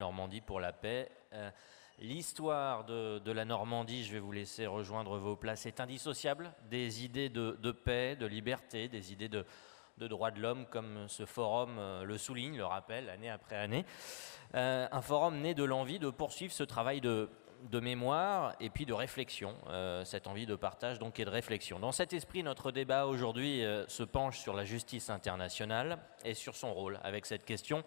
Normandie pour la paix. L'histoire de la Normandie, je vais vous laisser rejoindre vos places, est indissociable des idées de paix, de liberté, des idées de droits de l'homme, comme ce forum le souligne, le rappelle année après année. Un forum né de l'envie de poursuivre ce travail de mémoire et puis de réflexion, cette envie de partage donc et de réflexion. Dans cet esprit, notre débat aujourd'hui se penche sur la justice internationale et sur son rôle avec cette question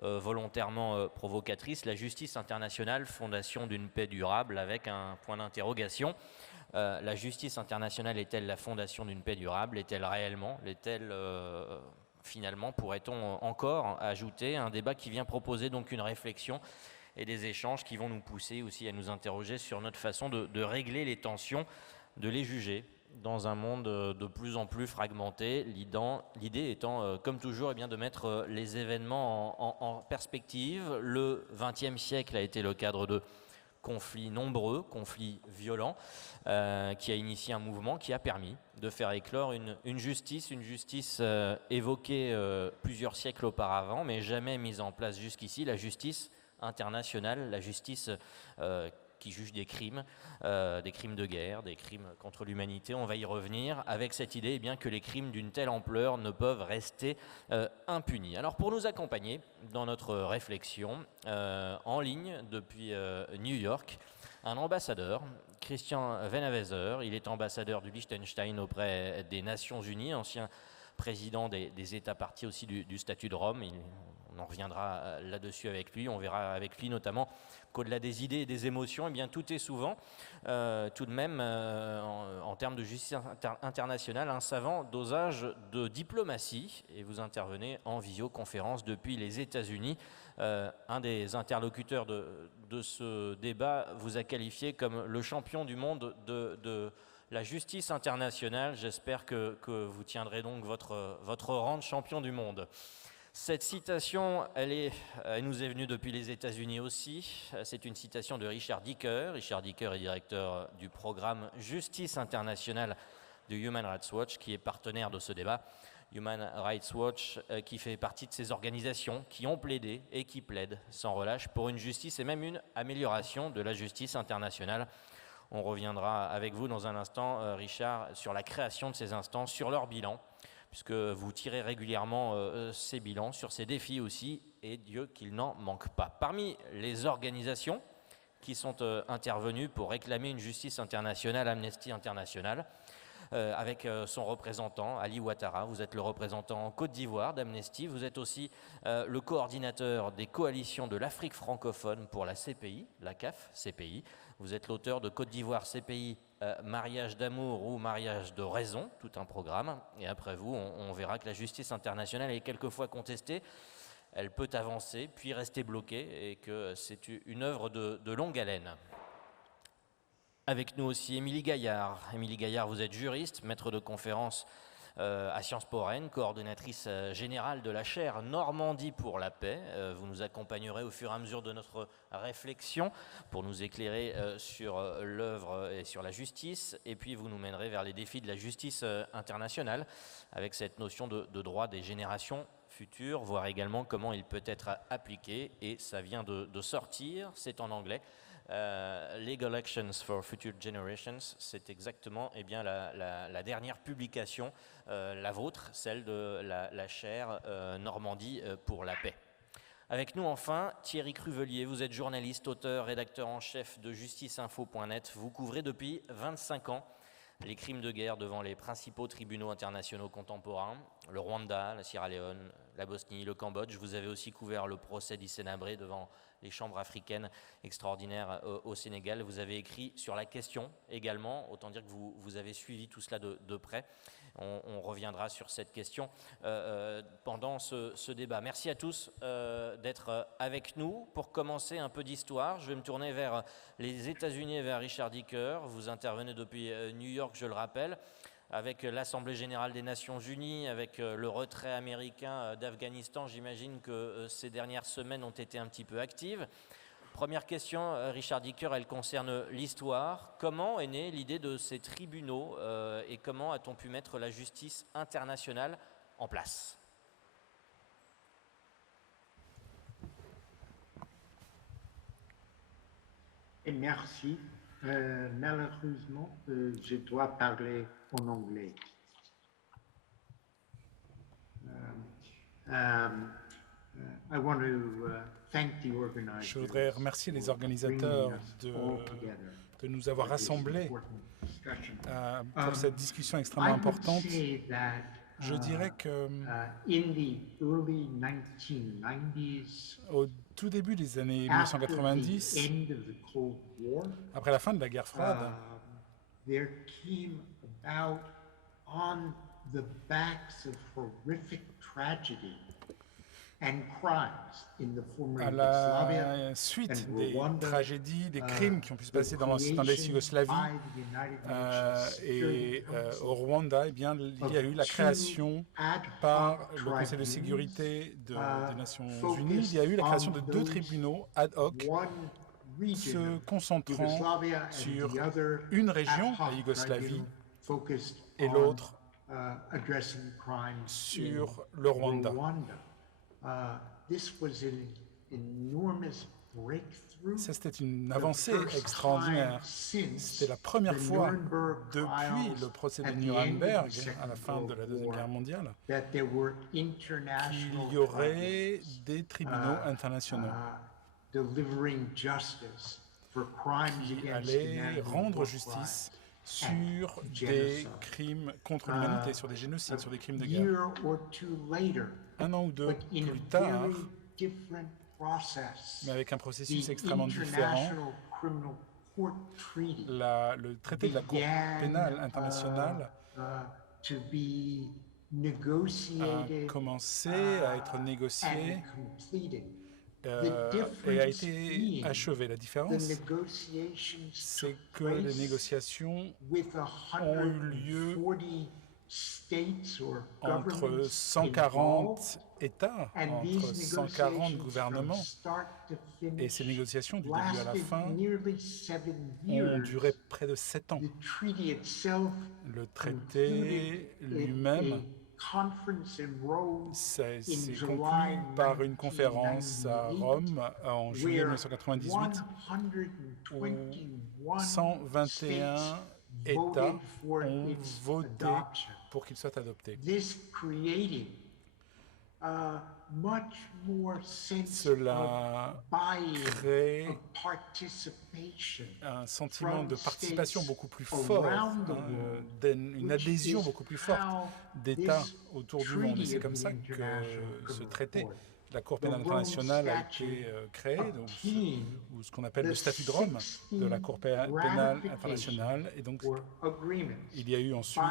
volontairement provocatrice, la justice internationale, fondation d'une paix durable, avec un point d'interrogation. La justice internationale est-elle la fondation d'une paix durable? Est-elle réellement? L'est-elle finalement? Pourrait-on encore ajouter un débat qui vient proposer donc une réflexion et des échanges qui vont nous pousser aussi à nous interroger sur notre façon de régler les tensions, de les juger dans un monde de plus en plus fragmenté, l'idée étant, comme toujours, de mettre les événements en perspective. Le XXe siècle a été le cadre de conflits nombreux, conflits violents, qui a initié un mouvement qui a permis de faire éclore une justice évoquée plusieurs siècles auparavant, mais jamais mise en place jusqu'ici, la justice internationale, la justice qui juge des crimes de guerre, des crimes contre l'humanité. On va y revenir avec cette idée que les crimes d'une telle ampleur ne peuvent rester impunis. Alors pour nous accompagner dans notre réflexion en ligne depuis New York, un ambassadeur, Christian Venneweser. Il est ambassadeur du Liechtenstein auprès des Nations Unies, ancien président des États parties aussi du statut de Rome. On en reviendra là-dessus avec lui. On verra avec lui notamment qu'au-delà des idées et des émotions, tout est souvent, tout de même, en termes de justice internationale, un savant dosage de diplomatie. Et vous intervenez en visioconférence depuis les États-Unis. Un des interlocuteurs de ce débat vous a qualifié comme le champion du monde de la justice internationale. J'espère que vous tiendrez donc votre rang de champion du monde. Cette citation, elle nous est venue depuis les États-Unis aussi. C'est une citation de Richard Dicker. Richard Dicker est directeur du programme Justice internationale de Human Rights Watch, qui est partenaire de ce débat. Human Rights Watch, qui fait partie de ces organisations qui ont plaidé et qui plaident sans relâche pour une justice et même une amélioration de la justice internationale. On reviendra avec vous dans un instant, Richard, sur la création de ces instances, sur leur bilan, puisque vous tirez régulièrement ces bilans, sur ces défis aussi, et Dieu qu'il n'en manque pas. Parmi les organisations qui sont intervenues pour réclamer une justice internationale, Amnesty International, avec son représentant, Ali Ouattara. Vous êtes le représentant en Côte d'Ivoire d'Amnesty. Vous êtes aussi le coordinateur des coalitions de l'Afrique francophone pour la CPI, la CAF CPI. Vous êtes l'auteur de Côte d'Ivoire CPI, mariage d'amour ou mariage de raison, tout un programme. Et après vous, on verra que la justice internationale est quelquefois contestée. Elle peut avancer, puis rester bloquée, et que c'est une œuvre de longue haleine. Avec nous aussi Émilie Gaillard. Émilie Gaillard, vous êtes juriste, maître de conférence à Sciences Po Rennes, coordonnatrice générale de la chaire Normandie pour la paix. Vous nous accompagnerez au fur et à mesure de notre réflexion pour nous éclairer sur l'œuvre et sur la justice, et puis vous nous mènerez vers les défis de la justice internationale avec cette notion de droit des générations futures, voir également comment il peut être appliqué, et ça vient de sortir, c'est en anglais. Legal Actions for Future Generations, c'est exactement la dernière publication, la vôtre, celle de la chaire Normandie pour la paix. Avec nous enfin Thierry Cruvelier, vous êtes journaliste, auteur, rédacteur en chef de justiceinfo.net. Vous couvrez depuis 25 ans les crimes de guerre devant les principaux tribunaux internationaux contemporains, le Rwanda, la Sierra Leone, la Bosnie, le Cambodge. Vous avez aussi couvert le procès d'Hissène-Habré devant les chambres africaines extraordinaires au Sénégal. Vous avez écrit sur la question également, autant dire que vous avez suivi tout cela de près. On reviendra sur cette question pendant ce débat. Merci à tous d'être avec nous. Pour commencer, un peu d'histoire. Je vais me tourner vers les États-Unis et vers Richard Dicker. Vous intervenez depuis New York, je le rappelle, avec l'Assemblée générale des Nations Unies, avec le retrait américain d'Afghanistan. J'imagine que ces dernières semaines ont été un petit peu actives. Première question, Richard Dicker, elle concerne l'histoire. Comment est née l'idée de ces tribunaux et comment a-t-on pu mettre la justice internationale en place ? merci. Malheureusement, je dois parler en anglais. I want to thank the organizers. Je voudrais remercier les organisateurs de nous avoir rassemblés pour cette discussion extrêmement importante. Je dirais que au tout début des années 1990, après la fin de la guerre froide, there came about on the backs of horrific tragedy and crimes in the former à la suite des tragédies, des crimes qui ont pu se passer dans l'ex-Yougoslavie et au Rwanda, eh bien, il y a eu la création par le Conseil de sécurité des Nations Unies, il y a eu la création de 2 tribunaux ad hoc se concentrant sur une région, la Yougoslavie, et l'autre sur le Rwanda. Ça, c'était une avancée extraordinaire. C'était la première fois depuis le procès de Nuremberg, à la fin de la Deuxième Guerre mondiale, qu'il y aurait des tribunaux internationaux qui allaient rendre justice sur des crimes contre l'humanité, sur des génocides, sur des crimes de guerre. 1 an ou 2 plus tard, mais avec un processus extrêmement différent, le traité de la Cour pénale internationale a commencé à être négocié et a été achevé. La différence, c'est que les négociations ont eu lieu entre 140 États, entre 140 gouvernements, et ces négociations, du début à la fin, ont duré près de 7 ans. Le traité lui-même s'est conclu par une conférence à Rome en juillet 1998 où 121 États ont voté pour qu'il soit adopté. Cela crée un sentiment de participation beaucoup plus fort, une adhésion beaucoup plus forte d'États autour du monde. Et c'est comme ça que ce traité, la Cour pénale internationale, a été créée, ou ce qu'on appelle le statut de Rome de la Cour pénale internationale. Et donc, il y a eu ensuite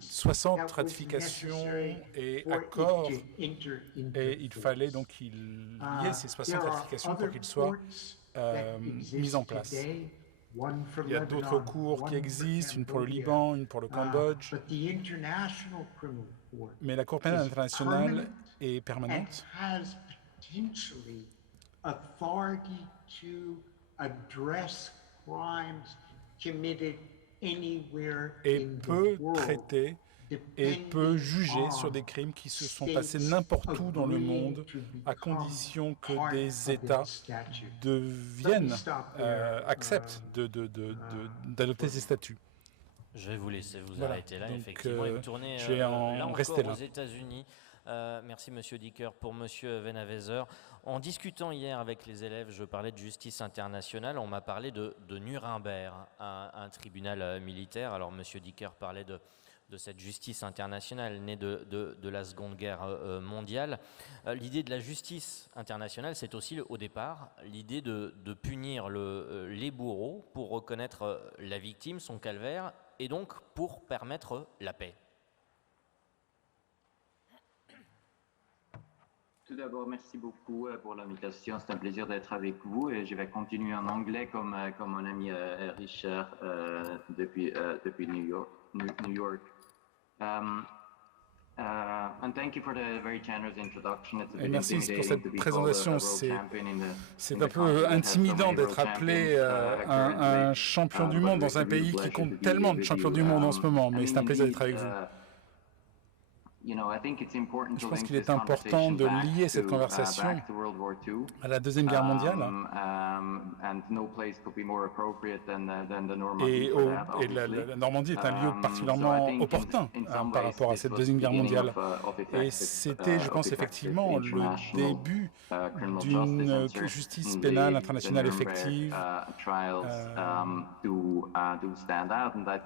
60 ratifications et accords, et il fallait donc qu'il y ait ces 60 ratifications pour qu'ils soient mis en place. Il y a d'autres cours qui existent, une pour le Liban, une pour le Cambodge, mais la Cour pénale internationale est permanente et peut traiter et peut juger sur des crimes qui se sont passés n'importe où dans le monde, à condition que des États acceptent d'adopter ces statuts. Je vais vous laisser vous arrêter là, donc, effectivement, et vous tourner là encore aux États-Unis. Merci Monsieur Dicker. Pour Monsieur Venaveser, en discutant hier avec les élèves, je parlais de justice internationale, on m'a parlé de Nuremberg, un tribunal militaire. Alors Monsieur Dicker parlait de cette justice internationale née de la Seconde Guerre mondiale. L'idée de la justice internationale, c'est aussi au départ l'idée de punir les bourreaux pour reconnaître la victime, son calvaire, et donc pour permettre la paix. Tout d'abord, merci beaucoup pour l'invitation. C'est un plaisir d'être avec vous et je vais continuer en anglais comme mon ami Richard depuis New York. Et merci pour cette présentation. C'est un peu intimidant d'être appelé un champion du monde dans un pays qui compte tellement de champions du monde en ce moment, mais c'est un plaisir d'être avec vous. Je pense qu'il est important de lier cette conversation à la Deuxième Guerre mondiale et la Normandie est un lieu particulièrement opportun par rapport à cette Deuxième Guerre mondiale. Et c'était, je pense, effectivement le début d'une justice pénale internationale effective.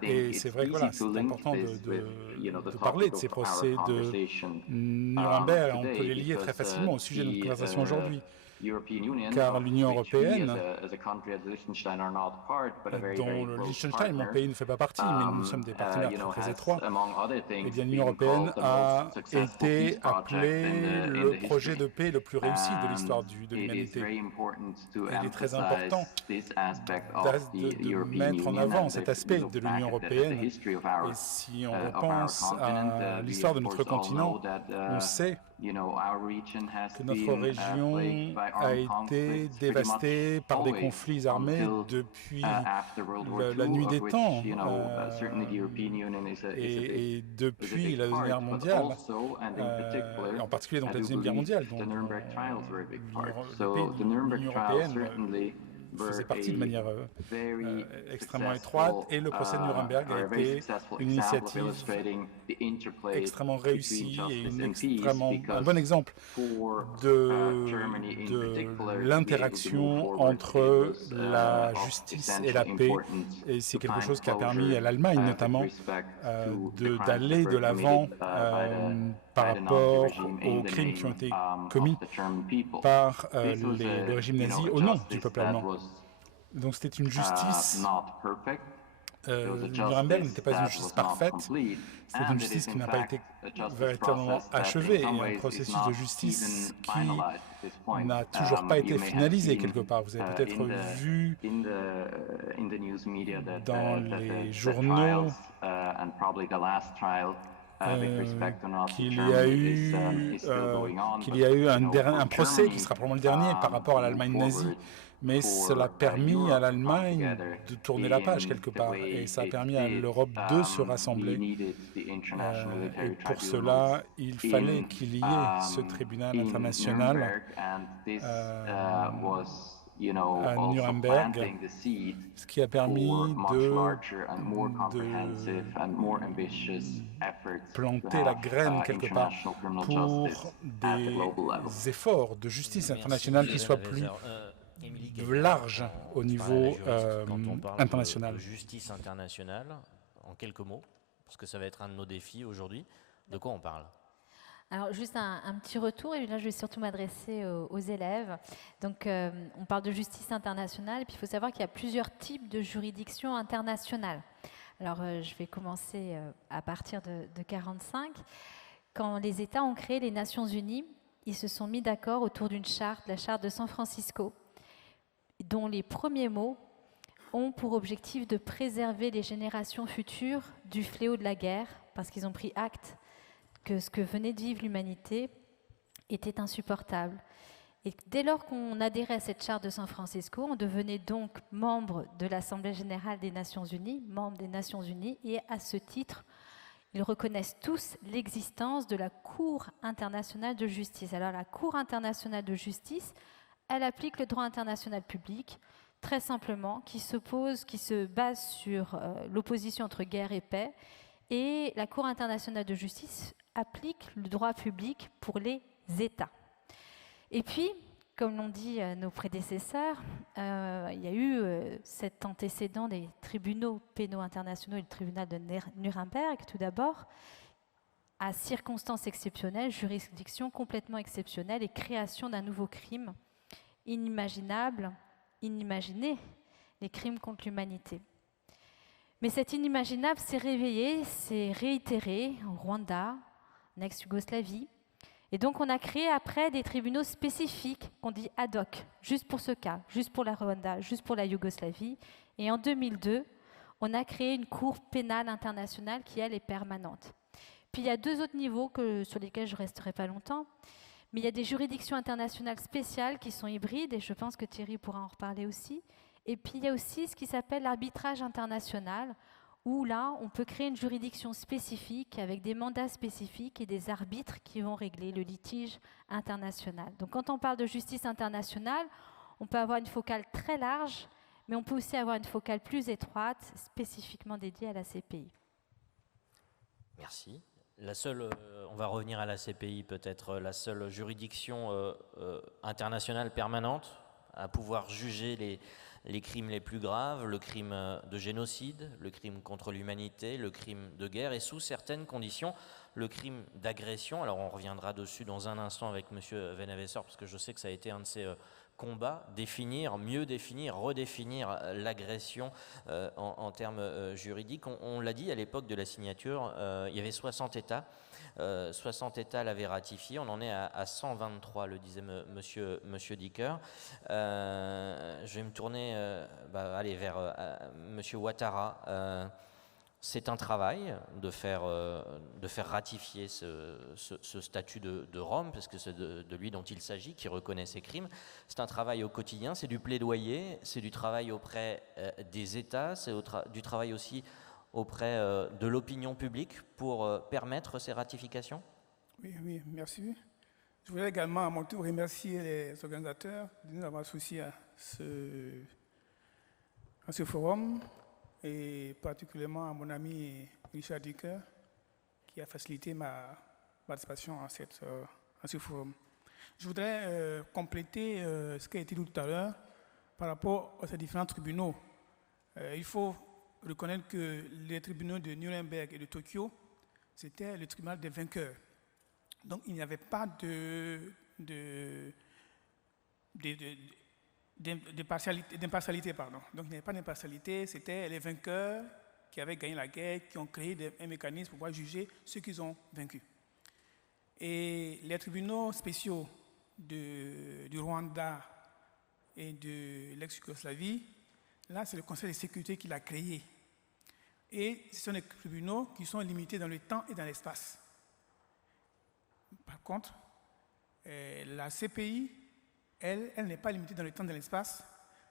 Et c'est vrai que voilà, c'est important de parler de ces procès de Nuremberg. On peut les lier très facilement au sujet de notre conversation aujourd'hui. Car l'Union européenne, dont le Liechtenstein, mon pays, ne fait pas partie, mais nous sommes des partenaires très étroits, eh bien l'Union européenne a été appelée le projet de paix le plus réussi de l'histoire de l'humanité. Il est très important de mettre en avant cet aspect de l'Union européenne. Et si on repense à l'histoire de notre continent, on sait que notre région a été dévastée par des conflits armés depuis la nuit des temps et depuis la Deuxième Guerre mondiale, en particulier donc la Deuxième Guerre mondiale, dont l'Union européenne faisait partie de manière extrêmement étroite, et le procès de Nuremberg a été une initiative extrêmement réussie et un bon exemple de l'interaction entre la justice et la paix. Et c'est quelque chose qui a permis à l'Allemagne notamment d'aller de l'avant par rapport aux crimes qui ont été commis par le régime nazi au nom du peuple allemand. Donc c'était une justice. Nuremberg n'était pas une justice parfaite, c'était une justice qui n'a pas été véritablement achevée, et un processus de justice qui n'a toujours pas été finalisé quelque part. Vous avez peut-être vu dans les journaux qu'il y a eu un procès qui sera probablement le dernier par rapport à l'Allemagne nazie, mais cela a permis à l'Allemagne de tourner la page quelque part, et ça a permis à l'Europe de se rassembler. Et pour cela, il fallait qu'il y ait ce tribunal international à Nuremberg, ce qui a permis de planter la graine quelque part pour des efforts de justice internationale qui soient plus larges au niveau international. De justice internationale, en quelques mots, parce que ça va être un de nos défis aujourd'hui. De quoi on parle ? Alors, juste un petit retour, et là, je vais surtout m'adresser aux élèves. Donc, on parle de justice internationale, puis il faut savoir qu'il y a plusieurs types de juridictions internationales. Alors, je vais commencer à partir de 1945. Quand les États ont créé les Nations Unies, ils se sont mis d'accord autour d'une charte, la charte de San Francisco, dont les premiers mots ont pour objectif de préserver les générations futures du fléau de la guerre, parce qu'ils ont pris acte que ce que venait de vivre l'humanité était insupportable. Et dès lors qu'on adhérait à cette charte de San Francisco, on devenait donc membre de l'Assemblée générale des Nations Unies, membre des Nations Unies, et à ce titre, ils reconnaissent tous l'existence de la Cour internationale de justice. Alors la Cour internationale de justice, elle applique le droit international public, très simplement, qui se base sur l'opposition entre guerre et paix, et la Cour internationale de justice applique le droit public pour les États. Et puis, comme l'ont dit nos prédécesseurs, il y a eu cet antécédent des tribunaux pénaux internationaux et le tribunal de Nuremberg, tout d'abord, à circonstances exceptionnelles, juridiction complètement exceptionnelle et création d'un nouveau crime inimaginable, inimaginé, les crimes contre l'humanité. Mais cet inimaginable s'est réveillé, s'est réitéré en Rwanda, en ex-Yougoslavie. Et donc on a créé après des tribunaux spécifiques qu'on dit ad hoc, juste pour ce cas, juste pour la Rwanda, juste pour la Yougoslavie. Et en 2002, on a créé une cour pénale internationale qui, elle, est permanente. Puis il y a deux autres niveaux sur lesquels je ne resterai pas longtemps. Mais il y a des juridictions internationales spéciales qui sont hybrides, et je pense que Thierry pourra en reparler aussi. Et puis il y a aussi ce qui s'appelle l'arbitrage international, où là, on peut créer une juridiction spécifique avec des mandats spécifiques et des arbitres qui vont régler le litige international. Donc quand on parle de justice internationale, on peut avoir une focale très large, mais on peut aussi avoir une focale plus étroite, spécifiquement dédiée à la CPI. Merci. La seule, on va revenir à la CPI peut-être, la seule juridiction internationale permanente à pouvoir juger les crimes les plus graves, le crime de génocide, le crime contre l'humanité, le crime de guerre et sous certaines conditions, le crime d'agression. Alors on reviendra dessus dans un instant avec M. Venavesor parce que je sais que ça a été un de ses combats, mieux définir, redéfinir l'agression en termes juridiques. On l'a dit à l'époque de la signature, il y avait 60 États. 60 États l'avaient ratifié, on en est à 123, le disait monsieur Dicker. Je vais me tourner vers monsieur Ouattara. C'est un travail de faire ratifier ce statut de Rome, parce que c'est de lui dont il s'agit, qui reconnaît ses crimes. C'est un travail au quotidien, c'est du plaidoyer, c'est du travail auprès des États, c'est du travail aussi auprès de l'opinion publique pour permettre ces ratifications? Oui, merci. Je voudrais également à mon tour remercier les organisateurs de nous avoir associés à ce forum, et particulièrement à mon ami Richard Dicker, qui a facilité ma participation à ce forum. Je voudrais compléter ce qui a été dit tout à l'heure par rapport à ces différents tribunaux. Il faut reconnaître que les tribunaux de Nuremberg et de Tokyo, c'était le tribunal des vainqueurs. Donc il n'y avait pas d'impartialité. Donc il n'y avait pas d'impartialité, c'était les vainqueurs qui avaient gagné la guerre, qui ont créé un mécanisme pour pouvoir juger ceux qu'ils ont vaincus. Et les tribunaux spéciaux du Rwanda et de l'ex-Yougoslavie, là c'est le Conseil de sécurité qui l'a créé. Et ce sont des tribunaux qui sont limités dans le temps et dans l'espace. Par contre, la CPI, elle n'est pas limitée dans le temps et dans l'espace,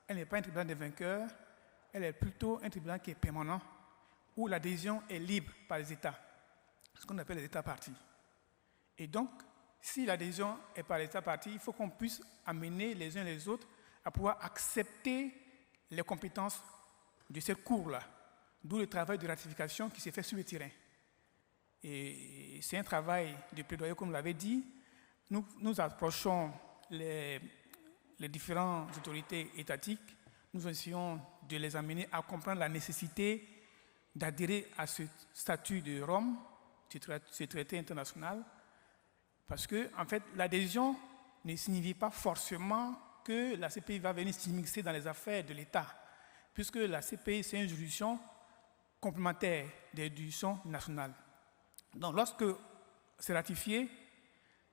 elle n'est pas un tribunal des vainqueurs, elle est plutôt un tribunal qui est permanent, où l'adhésion est libre par les États, ce qu'on appelle les États partis. Et donc, si l'adhésion est par les États partis, il faut qu'on puisse amener les uns les autres à pouvoir accepter les compétences de cette cour-là, d'où le travail de ratification qui s'est fait sur le terrain. Et c'est un travail de plaidoyer, comme vous l'avez dit. Nous approchons les différentes autorités étatiques, nous essayons de les amener à comprendre la nécessité d'adhérer à ce statut de Rome, ce traité international, parce que, en fait, l'adhésion ne signifie pas forcément que la CPI va venir s'immiscer dans les affaires de l'État, puisque la CPI, c'est une juridiction complémentaire des juridictions nationales. Donc, lorsque c'est ratifié,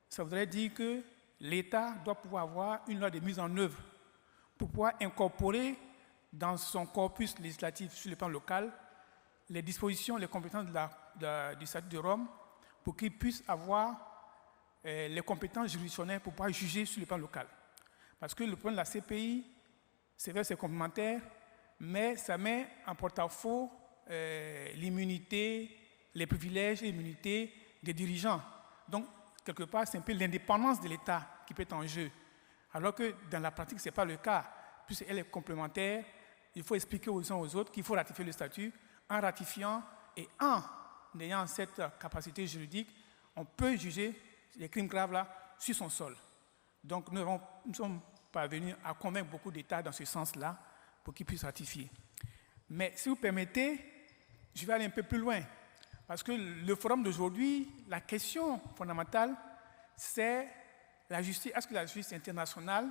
ça voudrait dire que l'État doit pouvoir avoir une loi de mise en œuvre pour pouvoir incorporer dans son corpus législatif sur le plan local les dispositions, les compétences du statut de Rome pour qu'il puisse avoir les compétences juridictionnelles pour pouvoir juger sur le plan local. Parce que le point de la CPI, c'est vrai, c'est complémentaire, mais ça met en porte-à-faux l'immunité, les privilèges et l'immunité des dirigeants. Donc, quelque part, c'est un peu l'indépendance de l'État qui peut être en jeu. Alors que dans la pratique, ce n'est pas le cas. Puisqu'elle est complémentaire, il faut expliquer aux uns aux autres qu'il faut ratifier le statut. En ratifiant et en ayant cette capacité juridique, on peut juger les crimes graves là sur son sol. Donc, nous sommes parvenus à convaincre beaucoup d'États dans ce sens-là pour qu'ils puissent ratifier. Mais si vous permettez, je vais aller un peu plus loin. Parce que le forum d'aujourd'hui, la question fondamentale, c'est la justice. Est-ce que la justice internationale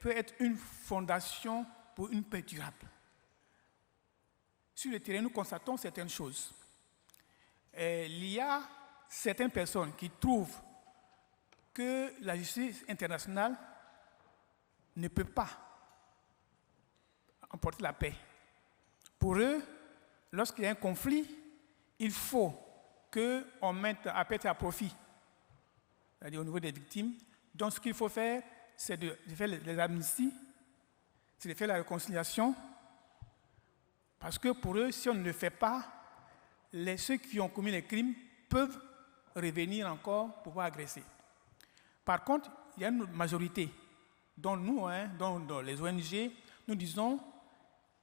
peut être une fondation pour une paix durable? Sur le terrain, nous constatons certaines choses. Il y a certaines personnes qui trouvent que la justice internationale ne peut pas emporter la paix. Pour eux, lorsqu'il y a un conflit, il faut qu'on mette à perte à profit, c'est-à-dire au niveau des victimes. Donc, ce qu'il faut faire, c'est de faire les amnisties, c'est de faire la réconciliation, Parce que pour eux, si on ne le fait pas, ceux qui ont commis les crimes peuvent revenir encore pour pouvoir agresser. Par contre, il y a une majorité, dont nous, dans les ONG, nous disons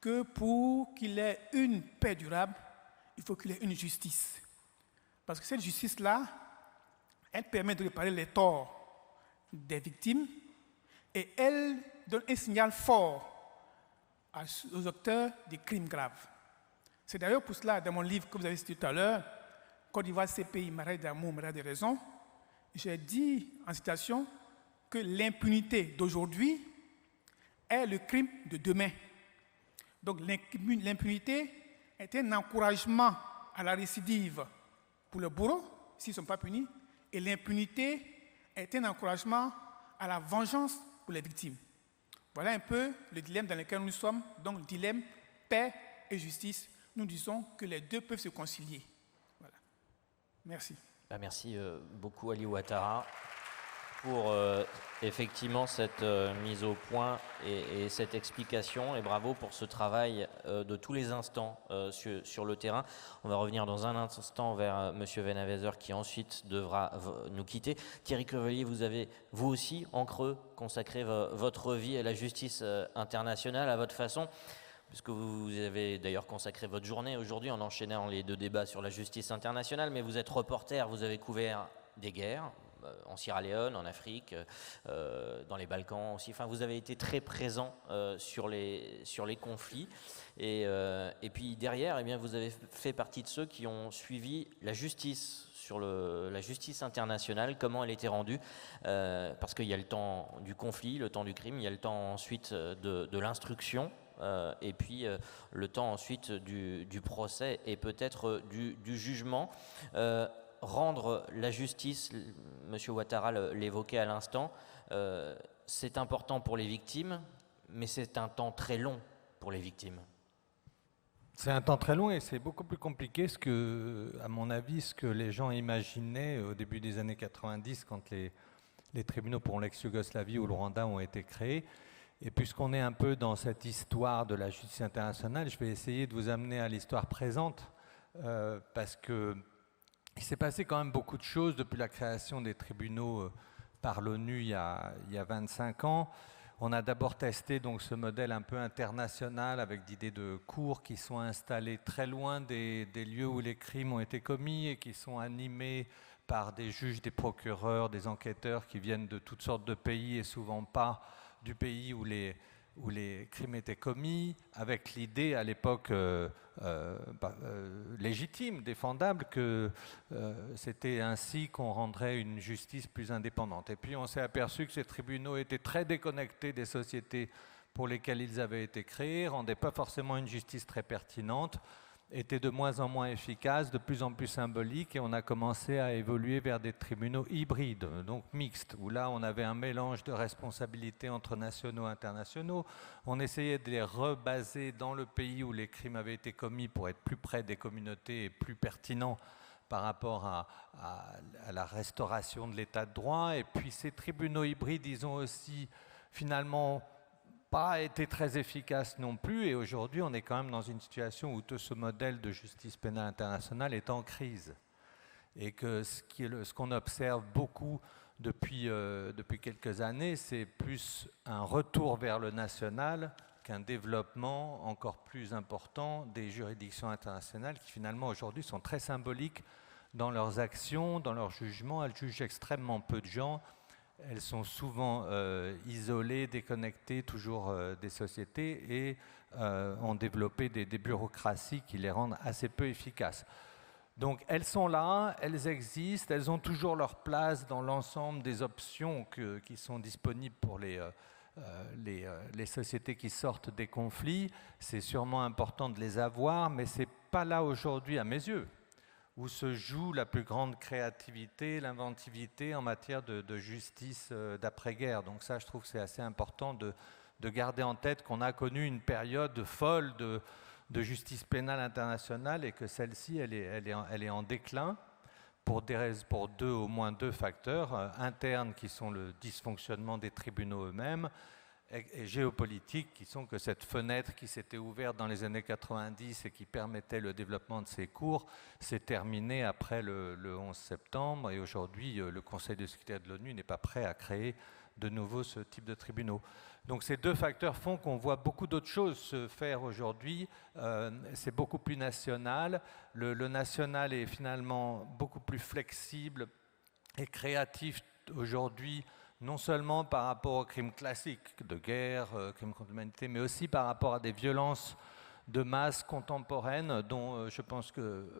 que pour qu'il y ait une paix durable, il faut qu'il y ait une justice. Parce que cette justice-là, elle permet de réparer les torts des victimes et elle donne un signal fort aux auteurs des crimes graves. C'est d'ailleurs pour cela, dans mon livre que vous avez cité tout à l'heure, Côte d'Ivoire, ces pays, mariage d'amour, mariage de raison, j'ai dit en citation que l'impunité d'aujourd'hui est le crime de demain. Donc l'impunité est un encouragement à la récidive pour le bourreau, s'ils ne sont pas punis, et l'impunité est un encouragement à la vengeance pour les victimes. Voilà un peu le dilemme dans lequel nous sommes. Donc, dilemme, paix et justice. Nous disons que les deux peuvent se concilier. Voilà. Merci. Merci beaucoup, Ali Ouattara, pour effectivement cette mise au point et cette explication. Et bravo pour ce travail de tous les instants sur le terrain. On va revenir dans un instant vers M. Venneweser qui ensuite devra nous quitter. Thierry Clevelier, vous avez vous aussi en creux consacré votre vie à la justice internationale à votre façon, puisque vous avez d'ailleurs consacré votre journée aujourd'hui en enchaînant les deux débats sur la justice internationale, mais vous êtes reporter, vous avez couvert des guerres, en Sierra Leone, en Afrique, dans les Balkans aussi. Enfin, vous avez été très présent sur les conflits. Et puis derrière, eh bien, vous avez fait partie de ceux qui ont suivi la justice sur la justice internationale, comment elle était rendue, parce qu'il y a le temps du conflit, le temps du crime, il y a le temps ensuite de l'instruction, et puis le temps ensuite du procès et peut-être du jugement. Rendre la justice, M. Ouattara l'évoquait à l'instant, c'est important pour les victimes, mais c'est un temps très long pour les victimes. C'est un temps très long et c'est beaucoup plus compliqué à mon avis, ce que les gens imaginaient au début des années 90 quand les tribunaux pour l'ex-Yougoslavie ou le Rwanda ont été créés. Et puisqu'on est un peu dans cette histoire de la justice internationale, je vais essayer de vous amener à l'histoire présente parce que il s'est passé quand même beaucoup de choses depuis la création des tribunaux par l'ONU il y a 25 ans. On a d'abord testé donc ce modèle un peu international avec d'idées de cours qui sont installées très loin des lieux où les crimes ont été commis et qui sont animés par des juges, des procureurs, des enquêteurs qui viennent de toutes sortes de pays et souvent pas du pays où les crimes étaient commis, avec l'idée à l'époque légitime, défendable, que c'était ainsi qu'on rendrait une justice plus indépendante. Et puis on s'est aperçu que ces tribunaux étaient très déconnectés des sociétés pour lesquelles ils avaient été créés, rendaient pas forcément une justice très pertinente, étaient de moins en moins efficaces, de plus en plus symboliques, et on a commencé à évoluer vers des tribunaux hybrides, donc mixtes, où là on avait un mélange de responsabilités entre nationaux et internationaux. On essayait de les rebaser dans le pays où les crimes avaient été commis pour être plus près des communautés et plus pertinents par rapport à la restauration de l'état de droit. Et puis ces tribunaux hybrides, ils ont aussi finalement pas été très efficace non plus, et aujourd'hui on est quand même dans une situation où tout ce modèle de justice pénale internationale est en crise, et que ce qu'on observe beaucoup depuis quelques années, c'est plus un retour vers le national qu'un développement encore plus important des juridictions internationales qui finalement aujourd'hui sont très symboliques dans leurs actions, dans leurs jugements. Elles jugent extrêmement peu de gens. Elles sont souvent isolées, déconnectées toujours des sociétés et ont développé des bureaucraties qui les rendent assez peu efficaces. Donc elles sont là, elles existent, elles ont toujours leur place dans l'ensemble des options qui sont disponibles pour les sociétés qui sortent des conflits. C'est sûrement important de les avoir, mais ce n'est pas là aujourd'hui, à mes yeux, où se joue la plus grande créativité, l'inventivité en matière de justice d'après-guerre. Donc ça, je trouve que c'est assez important de garder en tête qu'on a connu une période folle de justice pénale internationale et que celle-ci, elle est en déclin pour au moins deux facteurs internes qui sont le dysfonctionnement des tribunaux eux-mêmes, et géopolitiques qui sont que cette fenêtre qui s'était ouverte dans les années 90 et qui permettait le développement de ces cours s'est terminée après le 11 septembre et aujourd'hui le Conseil de sécurité de l'ONU n'est pas prêt à créer de nouveau ce type de tribunaux. Donc ces deux facteurs font qu'on voit beaucoup d'autres choses se faire aujourd'hui. C'est beaucoup plus national. Le national est finalement beaucoup plus flexible et créatif aujourd'hui, non seulement par rapport aux crimes classiques de guerre, crimes contre l'humanité, mais aussi par rapport à des violences de masse contemporaines dont je pense que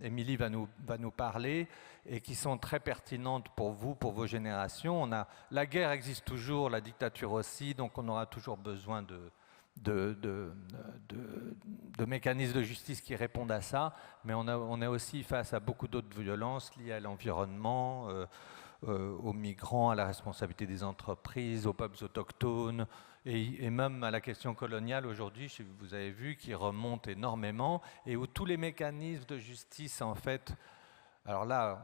Émilie va nous parler et qui sont très pertinentes pour vous, pour vos générations. La guerre existe toujours, la dictature aussi, donc on aura toujours besoin de mécanismes de justice qui répondent à ça, mais on est aussi face à beaucoup d'autres violences liées à l'environnement, aux migrants, à la responsabilité des entreprises, aux peuples autochtones, et même à la question coloniale aujourd'hui, vous avez vu, qui remonte énormément, et où tous les mécanismes de justice, en fait, alors là,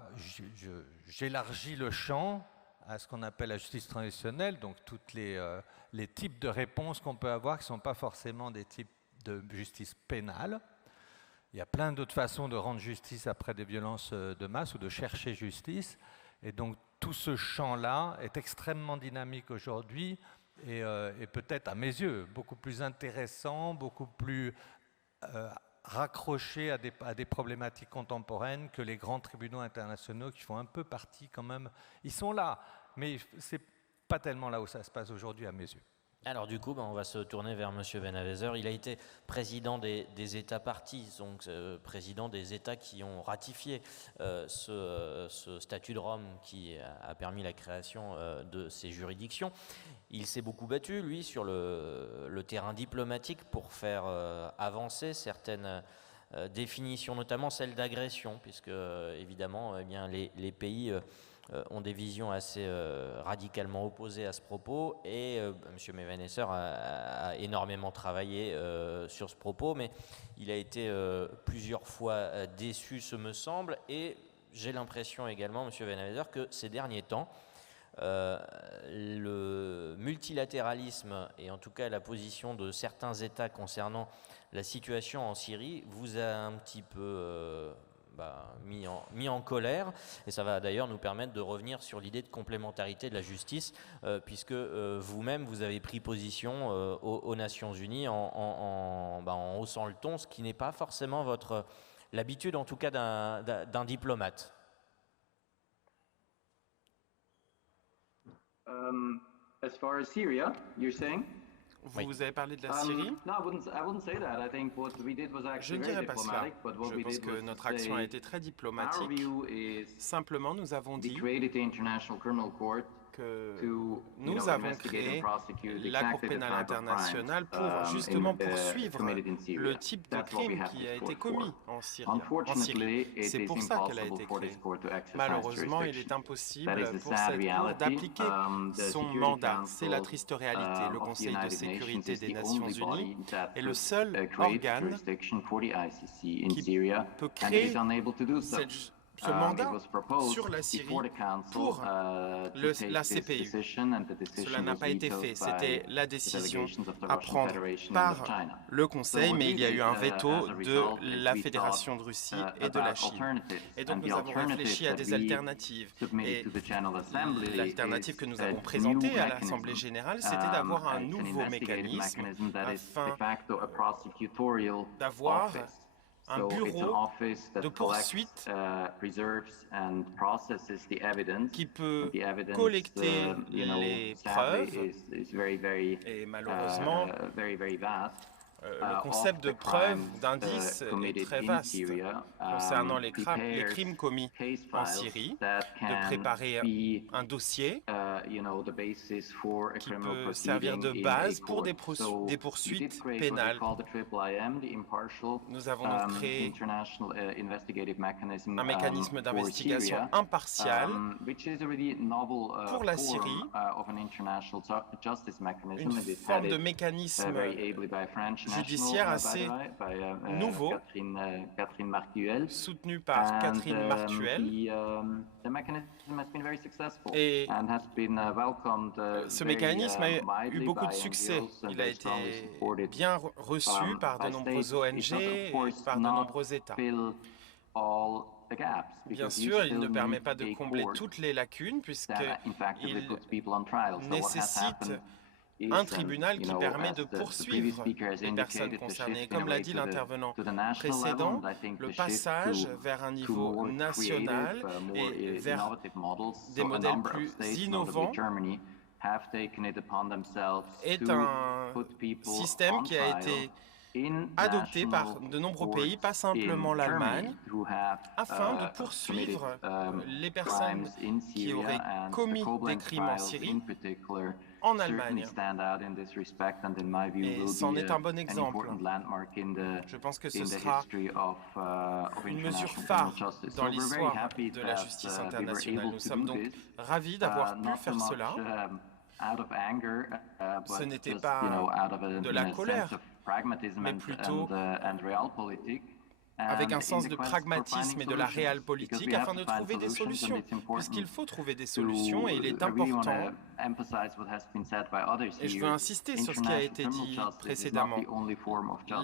j'élargis le champ à ce qu'on appelle la justice transitionnelle, donc tous les types de réponses qu'on peut avoir qui ne sont pas forcément des types de justice pénale. Il y a plein d'autres façons de rendre justice après des violences de masse ou de chercher justice. Et donc tout ce champ-là est extrêmement dynamique aujourd'hui et peut-être à mes yeux beaucoup plus intéressant, beaucoup plus raccroché à des problématiques contemporaines que les grands tribunaux internationaux qui font un peu partie quand même. Ils sont là, mais c'est pas tellement là où ça se passe aujourd'hui à mes yeux. Alors du coup, on va se tourner vers M. Venneweser. Il a été président des États parties, donc président des États qui ont ratifié ce statut de Rome qui a permis la création de ces juridictions. Il s'est beaucoup battu, lui, sur le terrain diplomatique pour faire avancer certaines définitions, notamment celle d'agression, puisque évidemment, les pays ont des visions assez radicalement opposées à ce propos, et M. Venneweser a énormément travaillé sur ce propos, mais il a été plusieurs fois déçu, ce me semble, et j'ai l'impression également, M. Venneweser, que ces derniers temps, le multilatéralisme, et en tout cas la position de certains États concernant la situation en Syrie, vous a un petit peu mis en colère, et ça va d'ailleurs nous permettre de revenir sur l'idée de complémentarité de la justice, puisque vous-même vous avez pris position aux Nations Unies en haussant le ton, ce qui n'est pas forcément l'habitude en tout cas d'un diplomate. As far as Syria, you're saying? Vous avez parlé de la Syrie. Je ne dirais pas cela. Je pense que notre action a été très diplomatique. Simplement, nous avons dit que nous avons créé la Cour pénale internationale pour justement poursuivre le type de crime qui a été commis en Syrie. C'est pour ça qu'elle a été créée. Malheureusement, il est impossible pour cette Cour d'appliquer son mandat. C'est la triste réalité. Le Conseil de sécurité des Nations Unies est le seul organe qui peut créer ce mandat sur la Syrie pour la CPU. Cela n'a pas été fait. C'était la décision à prendre par le Conseil, mais il y a eu un veto de la Fédération de Russie et de la Chine. Et donc nous avons réfléchi à des alternatives. Et l'alternative que nous avons présentée à l'Assemblée générale, c'était d'avoir un nouveau mécanisme afin d'avoir un bureau de poursuite qui peut collecter les preuves et malheureusement le concept de preuve, d'indice est très vaste concernant les crimes commis en Syrie, de préparer un dossier qui peut servir de base pour des poursuites pénales. Nous avons donc créé un mécanisme d'investigation impartial pour la Syrie, une forme de mécanisme judiciaire assez nouveau, soutenu par Catherine Martuel. Et ce mécanisme a eu beaucoup de succès. Il a été bien reçu par de nombreuses ONG et par de nombreux États. Bien sûr, il ne permet pas de combler toutes les lacunes puisqu'il nécessite un tribunal qui permet de poursuivre les personnes concernées. Comme l'a dit l'intervenant précédent, le passage vers un niveau national et vers des modèles plus innovants est un système qui a été adopté par de nombreux pays, pas simplement l'Allemagne, afin de poursuivre les personnes qui auraient commis des crimes en Syrie en Allemagne. Et c'en est un bon exemple. Je pense que ce sera une mesure phare dans l'histoire de la justice internationale. Nous sommes donc ravis d'avoir pu faire cela. Ce n'était pas de la colère, mais plutôt avec un sens de pragmatisme et de la réelle politique afin de trouver des solutions, puisqu'il faut trouver des solutions et il est important, et je veux insister sur ce qui a été dit précédemment,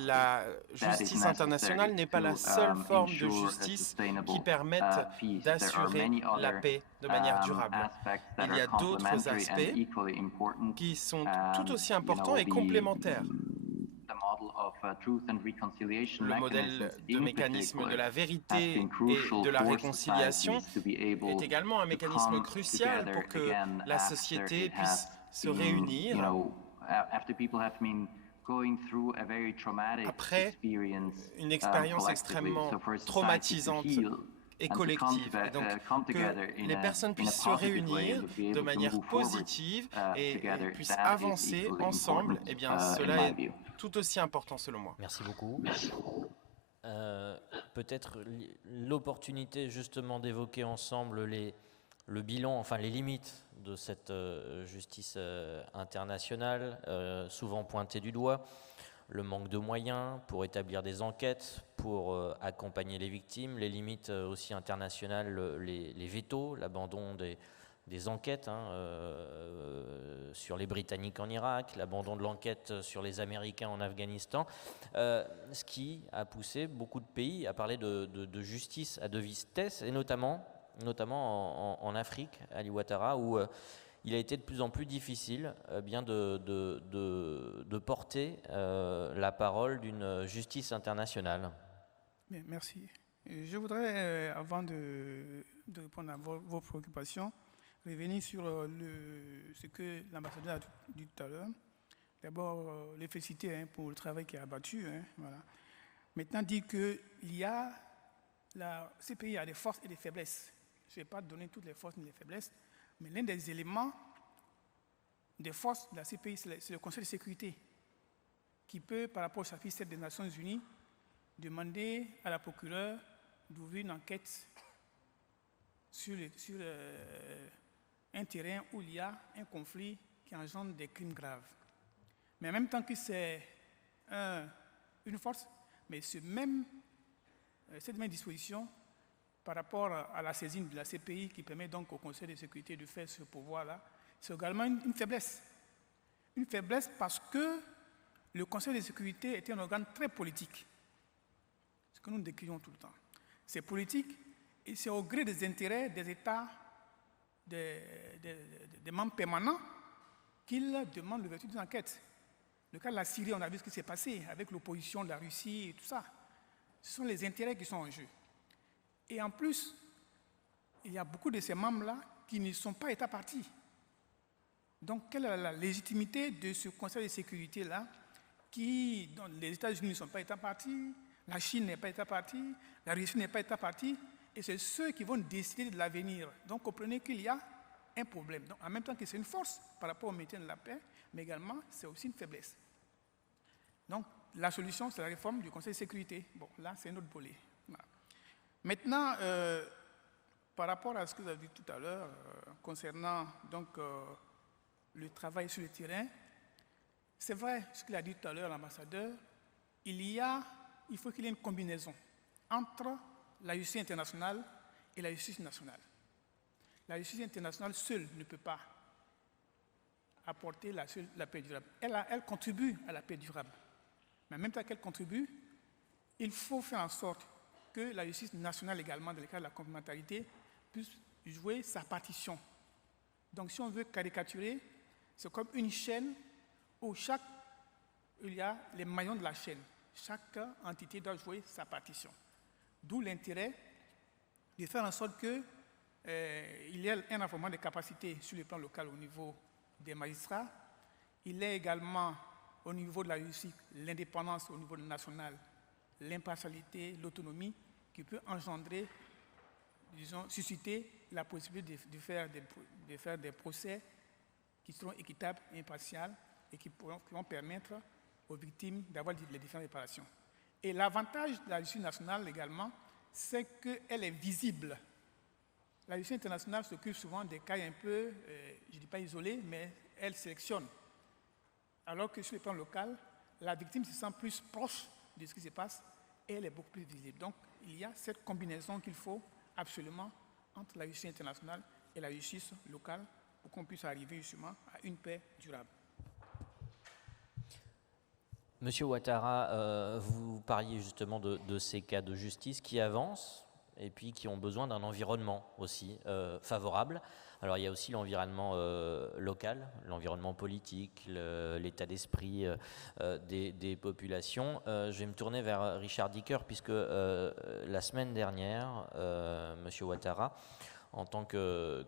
la justice internationale n'est pas la seule forme de justice qui permette d'assurer la paix de manière durable. Il y a d'autres aspects qui sont tout aussi importants et complémentaires. Le modèle de mécanisme de la vérité et de la réconciliation est également un mécanisme crucial pour que la société puisse se réunir après une expérience extrêmement traumatisante et collective. Et donc, que les personnes puissent se réunir de manière positive et puissent avancer ensemble, eh bien, cela est tout aussi important selon moi. Merci beaucoup. Peut-être l'opportunité justement d'évoquer ensemble le bilan, enfin les limites de cette justice internationale, souvent pointée du doigt, le manque de moyens pour établir des enquêtes, pour accompagner les victimes, les limites aussi internationales, les vétos, l'abandon des enquêtes sur les Britanniques en Irak, l'abandon de l'enquête sur les Américains en Afghanistan, ce qui a poussé beaucoup de pays à parler de justice à deux vitesses, et notamment en Afrique, à l'Ouattara, où il a été de plus en plus difficile de porter la parole d'une justice internationale. Merci. Je voudrais, avant de répondre à vos préoccupations, revenir sur ce que l'ambassadeur a dit tout à l'heure. D'abord, les féliciter pour le travail qui a abattu. Voilà. Maintenant, dire que ces pays a des forces et des faiblesses. Je ne vais pas donner toutes les forces ni les faiblesses, mais l'un des éléments des forces de la CPI, c'est le Conseil de sécurité, qui peut, par rapport au chapitre 7 des Nations Unies, demander à la procureure d'ouvrir une enquête sur un terrain où il y a un conflit qui engendre des crimes graves. Mais en même temps que c'est une force, mais cette même disposition par rapport à la saisine de la CPI qui permet donc au Conseil de sécurité de faire ce pouvoir-là, c'est également une faiblesse. Une faiblesse parce que le Conseil de sécurité est un organe très politique, ce que nous décrivons tout le temps. C'est politique et c'est au gré des intérêts des États, des membres permanents, qu'ils demandent l'ouverture d'une enquête. Le cas de la Syrie, on a vu ce qui s'est passé avec l'opposition de la Russie et tout ça. Ce sont les intérêts qui sont en jeu. Et en plus, il y a beaucoup de ces membres-là qui ne sont pas États partis. Donc, quelle est la légitimité de ce Conseil de sécurité-là dont les États-Unis ne sont pas États partis, la Chine n'est pas État parti, la Russie n'est pas État parti, et c'est ceux qui vont décider de l'avenir. Donc, comprenez qu'il y a un problème. Donc, en même temps que c'est une force par rapport au maintien de la paix, mais également, c'est aussi une faiblesse. Donc, la solution, c'est la réforme du Conseil de sécurité. Bon, là, c'est un autre volet. Voilà. Maintenant, par rapport à ce que vous avez dit tout à l'heure, concernant donc, le travail sur le terrain, c'est vrai ce qu'il a dit tout à l'heure l'ambassadeur, il faut qu'il y ait une combinaison entre la justice internationale et la justice nationale. La justice internationale seule ne peut pas apporter la paix durable. Elle contribue à la paix durable. Mais en même temps qu'elle contribue, il faut faire en sorte que la justice nationale également, dans le cas de la complémentarité, puisse jouer sa partition. Donc si on veut caricaturer, c'est comme une chaîne où il y a les maillons de la chaîne. Chaque entité doit jouer sa partition. D'où l'intérêt de faire en sorte qu'il y ait un renforcement des capacités sur le plan local au niveau des magistrats. Il y a également au niveau de la justice l'indépendance au niveau national, l'impartialité, l'autonomie qui peut engendrer, disons, susciter la possibilité de faire des procès qui seront équitables et impartials et qui vont permettre aux victimes d'avoir les différentes réparations. Et l'avantage de la justice nationale également, c'est qu'elle est visible. La justice internationale s'occupe souvent des cas un peu, je ne dis pas isolés, mais elle sélectionne. Alors que sur le plan local, la victime se sent plus proche de ce qui se passe et elle est beaucoup plus visible. Donc, il y a cette combinaison qu'il faut absolument entre la justice internationale et la justice locale pour qu'on puisse arriver justement à une paix durable. Monsieur Ouattara, vous parliez justement de ces cas de justice qui avancent et puis qui ont besoin d'un environnement aussi favorable. Alors il y a aussi l'environnement local, l'environnement politique, l'état d'esprit des populations. Je vais me tourner vers Richard Dicker puisque la semaine dernière, Monsieur Ouattara, en tant que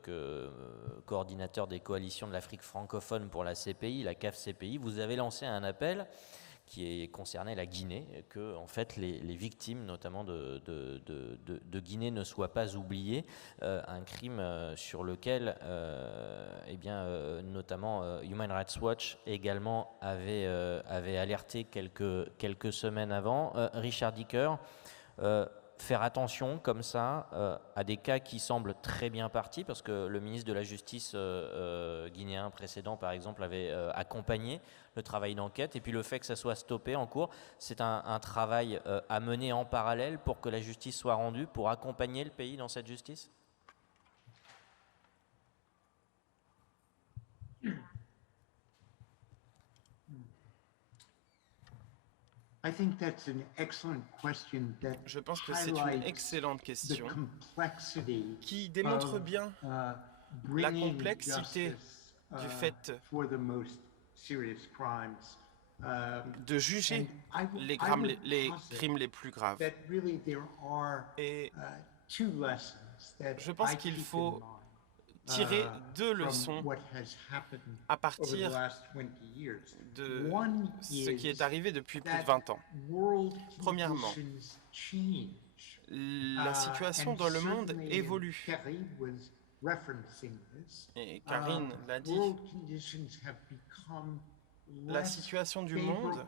coordinateur des coalitions de l'Afrique francophone pour la CPI, la CAF-CPI, vous avez lancé un appel qui concernait la Guinée, que en fait les victimes, notamment de Guinée, ne soient pas oubliées. Un crime sur lequel, notamment Human Rights Watch également avait alerté quelques semaines avant. Richard Dicker, faire attention comme ça à des cas qui semblent très bien partis, parce que le ministre de la Justice guinéen précédent, par exemple, avait accompagné le travail d'enquête, et puis le fait que ça soit stoppé en cours, c'est un travail à mener en parallèle pour que la justice soit rendue, pour accompagner le pays dans cette justice? Je pense que c'est une excellente question qui démontre bien la complexité du fait de juger les crimes les plus graves. Et je pense qu'il faut tirer deux leçons à partir de ce qui est arrivé depuis plus de 20 ans. Premièrement, la situation dans le monde évolue. Et Karine l'a dit, la situation du monde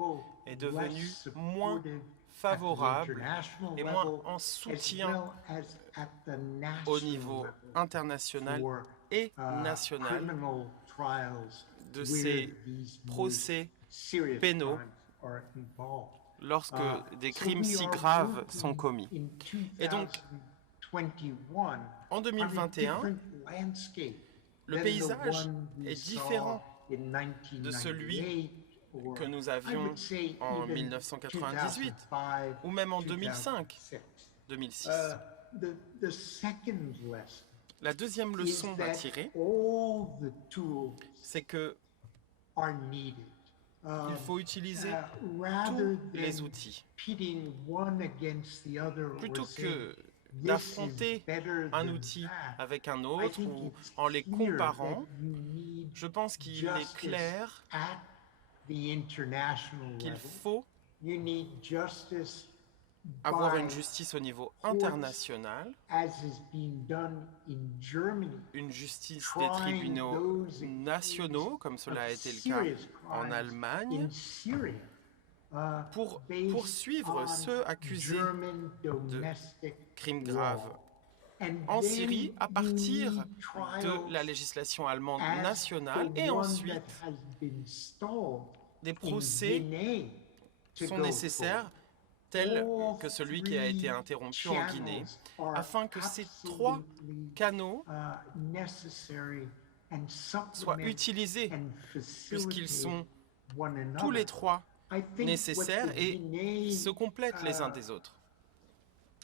est devenue moins favorable et moins en soutien au niveau international et national de ces procès pénaux lorsque des crimes si graves sont commis. Et donc, en 2021, le paysage est différent de celui que nous avions en 1998 ou même en 2005, 2006. La deuxième leçon à tirer, c'est que il faut utiliser tous les outils. Plutôt que d'affronter un outil avec un autre ou en les comparant, je pense qu'il est clair qu'il faut avoir une justice au niveau international, une justice des tribunaux nationaux, comme cela a été le cas en Allemagne, pour poursuivre ceux accusés de crimes graves en Syrie à partir de la législation allemande nationale et ensuite des procès sont nécessaires, tel que celui qui a été interrompu en Guinée, afin que ces 3 canaux soient utilisés, puisqu'ils sont tous les 3 nécessaires et se complètent les uns des autres.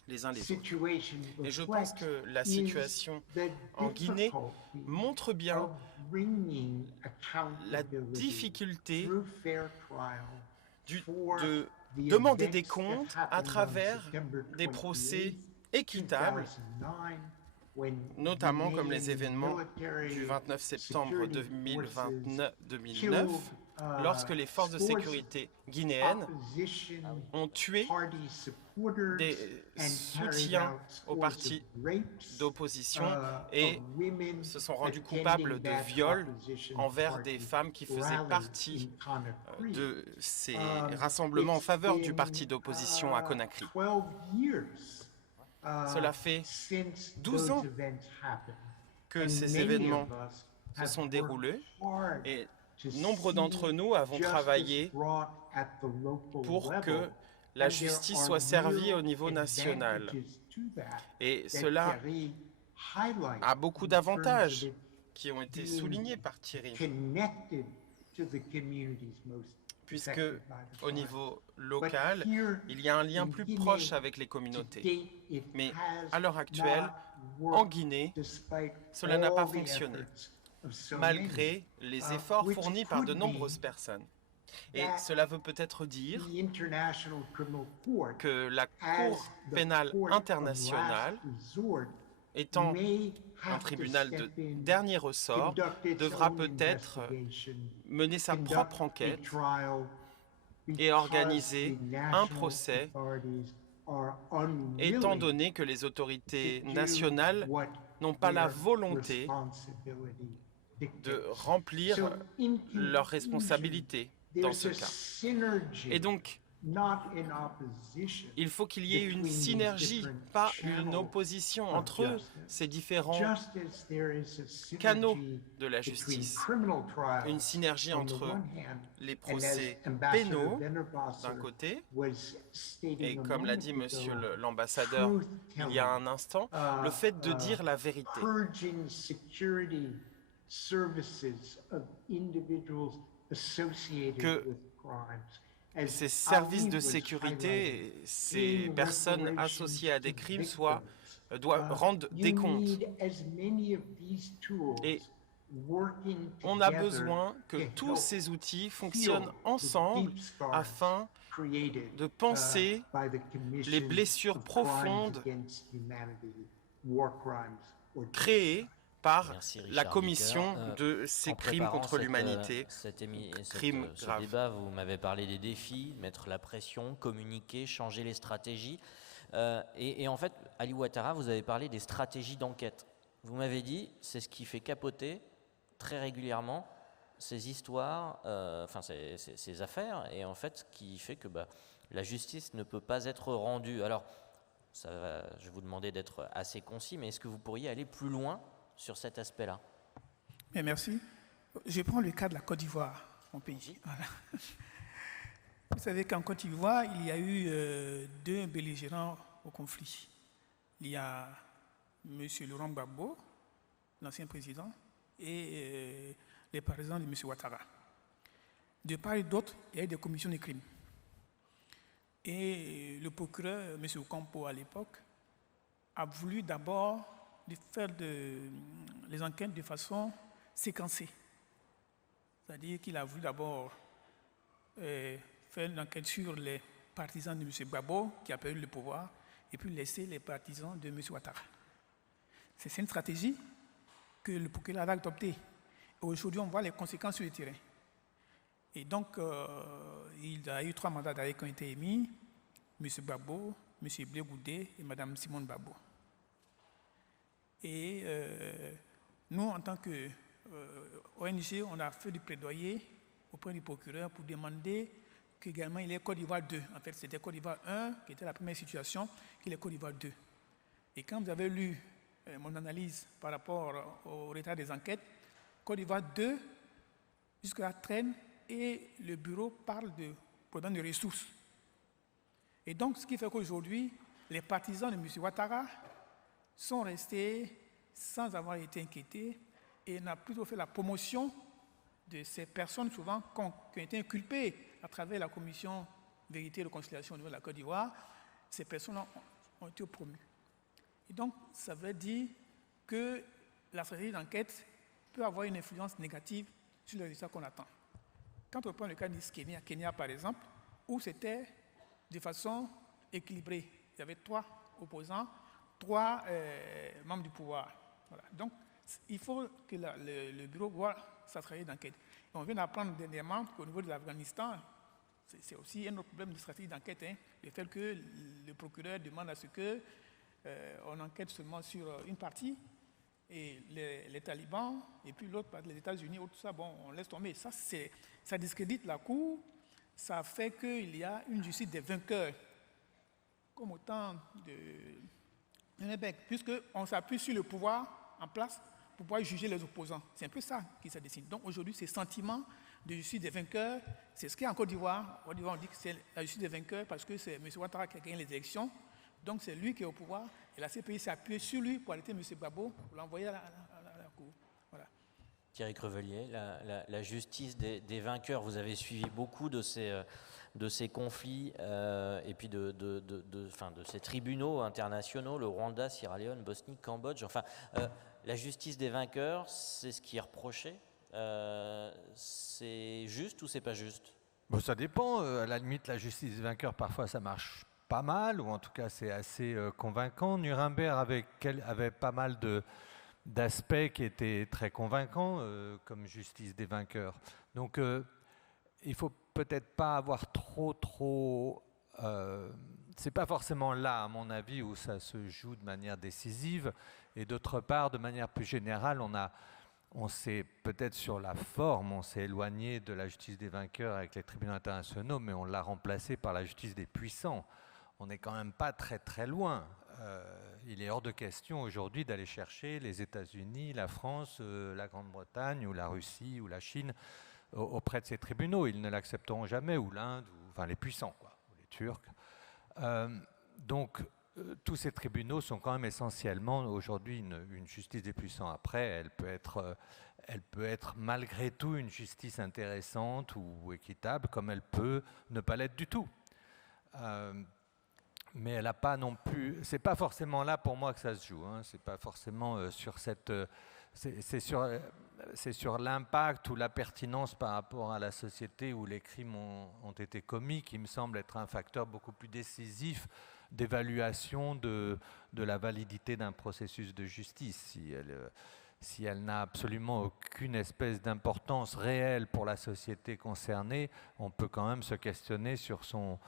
Et je pense que la situation en Guinée montre bien la difficulté de demander des comptes à travers des procès équitables, notamment comme les événements du 29 septembre 2009, lorsque les forces de sécurité guinéennes ont tué des soutiens aux partis d'opposition et se sont rendus coupables de viols envers des femmes qui faisaient partie de ces rassemblements en faveur du parti d'opposition à Conakry. Cela fait 12 ans que ces événements se sont déroulés et nombre d'entre nous avons travaillé pour que la justice soit servie au niveau national. Et cela a beaucoup d'avantages qui ont été soulignés par Thierry, puisque au niveau local, il y a un lien plus proche avec les communautés. Mais à l'heure actuelle, en Guinée, cela n'a pas fonctionné, malgré les efforts fournis par de nombreuses personnes. Et cela veut peut-être dire que la Cour pénale internationale, étant un tribunal de dernier ressort, devra peut-être mener sa propre enquête et organiser un procès, étant donné que les autorités nationales n'ont pas la volonté de remplir leurs responsabilités dans ce cas. Et donc, il faut qu'il y ait une synergie, pas une opposition entre ces différents canaux de la justice. Une synergie entre les procès pénaux d'un côté, et comme l'a dit monsieur l'ambassadeur il y a un instant, le fait de dire la vérité. Que ces services de sécurité, ces personnes associées à des crimes doivent rendre des comptes. Et on a besoin que tous ces outils fonctionnent ensemble afin de penser les blessures profondes créées par la commission de ces crimes contre l'humanité, crimes graves. Ce débat, vous m'avez parlé des défis, mettre la pression, communiquer, changer les stratégies. Et en fait, Ali Ouattara, vous avez parlé des stratégies d'enquête. Vous m'avez dit, c'est ce qui fait capoter très régulièrement ces histoires, ces affaires, et en fait, qui fait que la justice ne peut pas être rendue. Alors, je vais vous demander d'être assez concis, mais est-ce que vous pourriez aller plus loin sur cet aspect-là? Merci. Je prends le cas de la Côte d'Ivoire, mon pays. Voilà. Vous savez qu'en Côte d'Ivoire, il y a eu 2 belligérants au conflit. Il y a M. Laurent Gbagbo, l'ancien président, et les partisans de M. Ouattara. De part et d'autre, il y a eu des commissions de crimes. Et le procureur, M. Ocampo à l'époque, a voulu d'abord de faire les enquêtes de façon séquencée. C'est-à-dire qu'il a voulu d'abord faire une enquête sur les partisans de M. Gbagbo, qui a perdu le pouvoir, et puis laisser les partisans de M. Ouattara. C'est une stratégie que le procureur a adoptée. Aujourd'hui, on voit les conséquences sur le terrain. Et donc, il y a eu 3 mandats d'arrêt qui ont été émis, M. Gbagbo, M. Blé Goudé et Mme Simone Gbagbo. Et nous, en tant que ONG, on a fait du plaidoyer auprès du procureur pour demander qu'également il y ait Côte d'Ivoire 2. En fait, c'était Côte d'Ivoire 1 qui était la première situation, qu'il y ait Côte d'Ivoire 2. Et quand vous avez lu mon analyse par rapport au retard des enquêtes, Côte d'Ivoire 2, jusqu'à la traîne, et le bureau parle de problème de ressources. Et donc, ce qui fait qu'aujourd'hui, les partisans de M. Ouattara sont restés sans avoir été inquiétés et on a plutôt fait la promotion de ces personnes souvent qui ont été inculpées à travers la commission Vérité et Réconciliation au niveau de la Côte d'Ivoire. Ces personnes ont été promues. Et donc, ça veut dire que la stratégie d'enquête peut avoir une influence négative sur le résultat qu'on attend. Quand on prend le cas de Kenya par exemple, où c'était de façon équilibrée. Il y avait 3 opposants, 3 membres du pouvoir. Voilà. Donc, il faut que le bureau voit sa stratégie d'enquête. Et on vient d'apprendre dernièrement qu'au niveau de l'Afghanistan, c'est aussi un autre problème de stratégie d'enquête, hein, le fait que le procureur demande à ce qu'on enquête seulement sur une partie, et les talibans, et puis l'autre, les États-Unis, tout ça, bon, on laisse tomber. Ça discrédite la Cour, ça fait qu'il y a une justice des vainqueurs, comme au temps de Nuremberg, puisqu'on s'appuie sur le pouvoir en place pour pouvoir juger les opposants. C'est un peu ça qui se dessine. Donc aujourd'hui, ces sentiments de justice des vainqueurs, c'est ce qu'il y a en Côte d'Ivoire. En Côte d'Ivoire, on dit que c'est la justice des vainqueurs parce que c'est M. Ouattara qui a gagné les élections. Donc c'est lui qui est au pouvoir et la CPI s'est appuyée sur lui pour arrêter M. Gbagbo, pour l'envoyer à la Cour. Voilà. Thierry Crevellier, la justice des vainqueurs, vous avez suivi beaucoup de ces conflits et puis de ces tribunaux internationaux, le Rwanda, Sierra Leone, Bosnie, Cambodge. Enfin, la justice des vainqueurs, c'est ce qui est reproché. C'est juste ou c'est pas juste? Bon, ça dépend. À la limite, la justice des vainqueurs, parfois, ça marche pas mal, ou en tout cas, c'est assez convaincant. Nuremberg avait pas mal d'aspects qui étaient très convaincants comme justice des vainqueurs. Donc, il faut peut-être pas avoir trop... c'est pas forcément là, à mon avis, où ça se joue de manière décisive. Et d'autre part, de manière plus générale, on s'est peut-être sur la forme, on s'est éloigné de la justice des vainqueurs avec les tribunaux internationaux, mais on l'a remplacé par la justice des puissants. On n'est quand même pas très loin. Il est hors de question aujourd'hui d'aller chercher les États-Unis, la France, la Grande-Bretagne ou la Russie ou la Chine auprès de ces tribunaux. Ils ne l'accepteront jamais, ou l'Inde, enfin les puissants, quoi, ou les Turcs. Donc, tous ces tribunaux sont quand même essentiellement aujourd'hui une justice des puissants. Après, elle peut être malgré tout une justice intéressante ou équitable, comme elle peut ne pas l'être du tout. Mais elle n'a pas non plus. C'est pas forcément là pour moi que ça se joue. Hein. C'est pas forcément sur cette. C'est sur l'impact ou la pertinence par rapport à la société où les crimes ont été commis qui me semble être un facteur beaucoup plus décisif d'évaluation de la validité d'un processus de justice. Si elle n'a absolument aucune espèce d'importance réelle pour la société concernée, on peut quand même se questionner sur son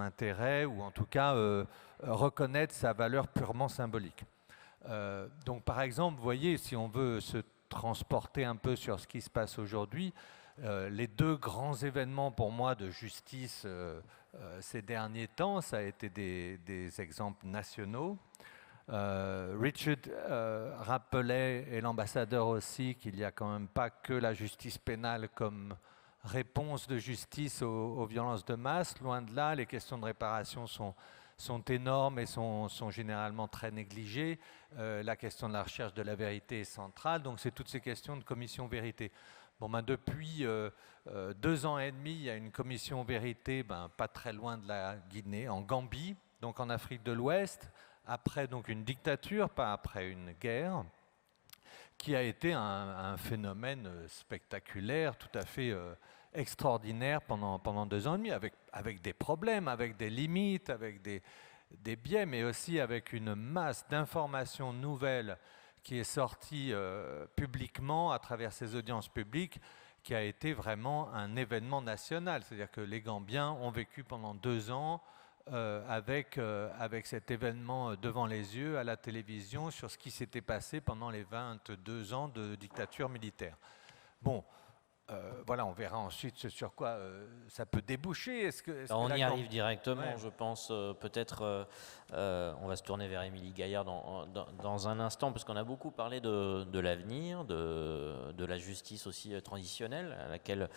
intérêt ou en tout cas reconnaître sa valeur purement symbolique. Donc par exemple, vous voyez, si on veut se transporter un peu sur ce qui se passe aujourd'hui, les 2 grands événements pour moi de justice ces derniers temps, ça a été des exemples nationaux. Richard rappelait, et l'ambassadeur aussi, qu'il n'y a quand même pas que la justice pénale comme réponse de justice aux violences de masse. Loin de là, les questions de réparation sont énormes et sont généralement très négligées. La question de la recherche de la vérité est centrale. Donc c'est toutes ces questions de commission vérité. Bon, depuis 2 ans et demi, il y a une commission vérité pas très loin de la Guinée, en Gambie, donc en Afrique de l'Ouest, après donc une dictature, pas après une guerre, qui a été un phénomène spectaculaire, tout à fait extraordinaire pendant 2 ans et demi, avec des problèmes, avec des limites, avec des biais, mais aussi avec une masse d'informations nouvelles qui est sortie publiquement à travers ces audiences publiques, qui a été vraiment un événement national. C'est-à-dire que les Gambiens ont vécu pendant 2 ans avec cet événement devant les yeux à la télévision sur ce qui s'était passé pendant les 22 ans de dictature militaire. Bon, voilà, on verra ensuite ce sur quoi ça peut déboucher. On y arrive directement, ouais. Je pense. Peut-être, on va se tourner vers Émilie Gaillard dans un instant, parce qu'on a beaucoup parlé de l'avenir, de la justice aussi transitionnelle, à laquelle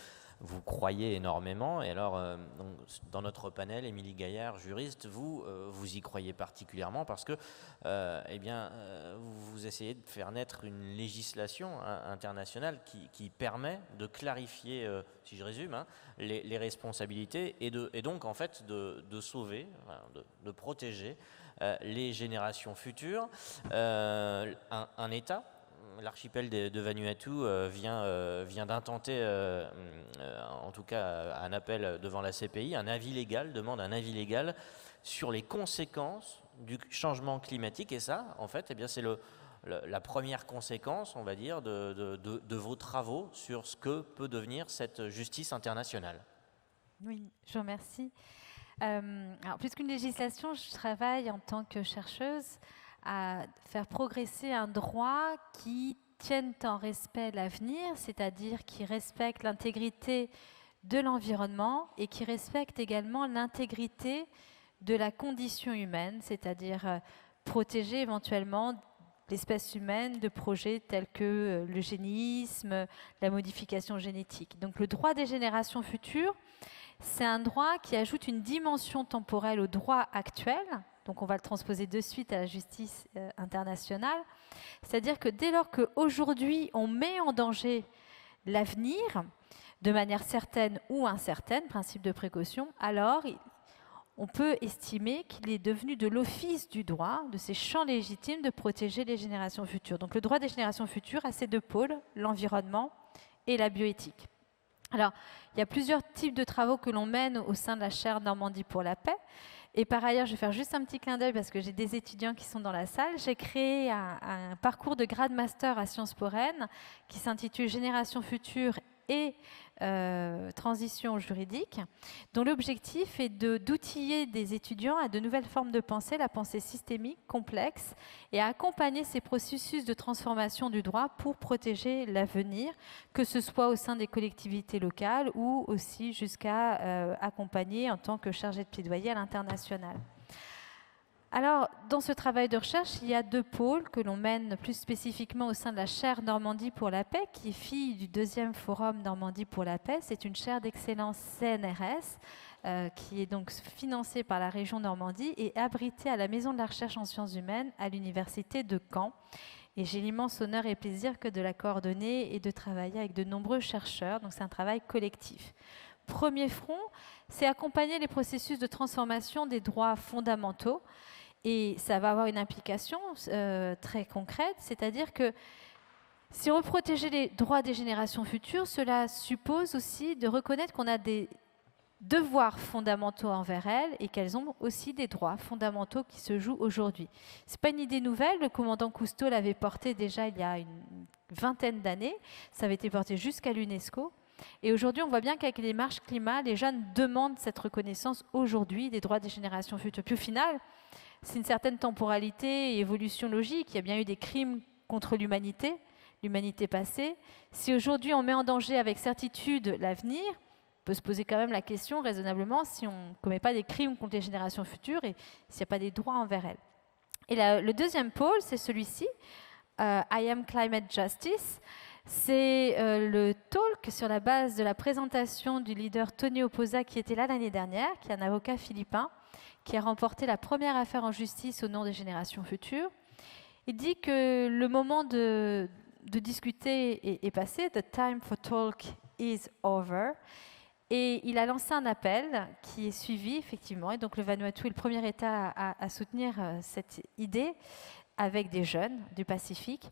vous croyez énormément. Et alors, donc, dans notre panel, Émilie Gaillard, juriste, vous y croyez particulièrement parce que vous essayez de faire naître une législation internationale qui permet de clarifier, si je résume, les responsabilités et donc en fait de sauver, de protéger les générations futures. Un État, l'archipel de Vanuatu vient d'intenter, en tout cas un appel devant la CPI, demande un avis légal sur les conséquences du changement climatique. Et ça, en fait, c'est la première conséquence, on va dire, de vos travaux sur ce que peut devenir cette justice internationale. Oui, je vous remercie. Alors, plus qu'une législation, je travaille en tant que chercheuse à faire progresser un droit qui tienne en respect l'avenir, c'est-à-dire qui respecte l'intégrité de l'environnement et qui respecte également l'intégrité de la condition humaine, c'est-à-dire protéger éventuellement l'espèce humaine de projets tels que l'eugénisme, la modification génétique. Donc le droit des générations futures, c'est un droit qui ajoute une dimension temporelle au droit actuel. Donc on va le transposer de suite à la justice internationale. C'est-à-dire que dès lors qu'aujourd'hui on met en danger l'avenir, de manière certaine ou incertaine, principe de précaution, alors on peut estimer qu'il est devenu de l'office du droit, de ses champs légitimes, de protéger les générations futures. Donc le droit des générations futures a ces deux pôles, l'environnement et la bioéthique. Alors, il y a plusieurs types de travaux que l'on mène au sein de la chaire Normandie pour la paix. Et par ailleurs, je vais faire juste un petit clin d'œil parce que j'ai des étudiants qui sont dans la salle. J'ai créé un parcours de grade master à Sciences Po Rennes qui s'intitule Génération future et transition juridique, dont l'objectif est d'outiller des étudiants à de nouvelles formes de pensée, la pensée systémique, complexe, et à accompagner ces processus de transformation du droit pour protéger l'avenir, que ce soit au sein des collectivités locales ou aussi jusqu'à accompagner en tant que chargé de plaidoyer à l'international. Alors, dans ce travail de recherche, il y a deux pôles que l'on mène plus spécifiquement au sein de la chaire Normandie pour la paix, qui est fille du 2e forum Normandie pour la paix. C'est une chaire d'excellence CNRS qui est donc financée par la région Normandie et abritée à la Maison de la recherche en sciences humaines à l'université de Caen. Et j'ai l'immense honneur et plaisir que de la coordonner et de travailler avec de nombreux chercheurs. Donc c'est un travail collectif. Premier front, c'est accompagner les processus de transformation des droits fondamentaux. Et ça va avoir une implication très concrète, c'est-à-dire que si on veut protéger les droits des générations futures, cela suppose aussi de reconnaître qu'on a des devoirs fondamentaux envers elles et qu'elles ont aussi des droits fondamentaux qui se jouent aujourd'hui. Ce n'est pas une idée nouvelle, le commandant Cousteau l'avait porté déjà il y a une vingtaine d'années, ça avait été porté jusqu'à l'UNESCO. Et aujourd'hui, on voit bien qu'avec les marches climat, les jeunes demandent cette reconnaissance aujourd'hui des droits des générations futures. Puis au final, c'est une certaine temporalité et évolution logique. Il y a bien eu des crimes contre l'humanité passée. Si aujourd'hui on met en danger avec certitude l'avenir, on peut se poser quand même la question raisonnablement si on ne commet pas des crimes contre les générations futures et s'il n'y a pas des droits envers elles. Et le deuxième pôle, c'est celui-ci, I Am Climate Justice. C'est le talk sur la base de la présentation du leader Tony Oposa qui était là l'année dernière, qui est un avocat philippin, qui a remporté la première affaire en justice au nom des générations futures. Il dit que le moment de discuter est passé, the time for talk is over. Et il a lancé un appel qui est suivi, effectivement. Et donc le Vanuatu est le premier État à soutenir cette idée avec des jeunes du Pacifique.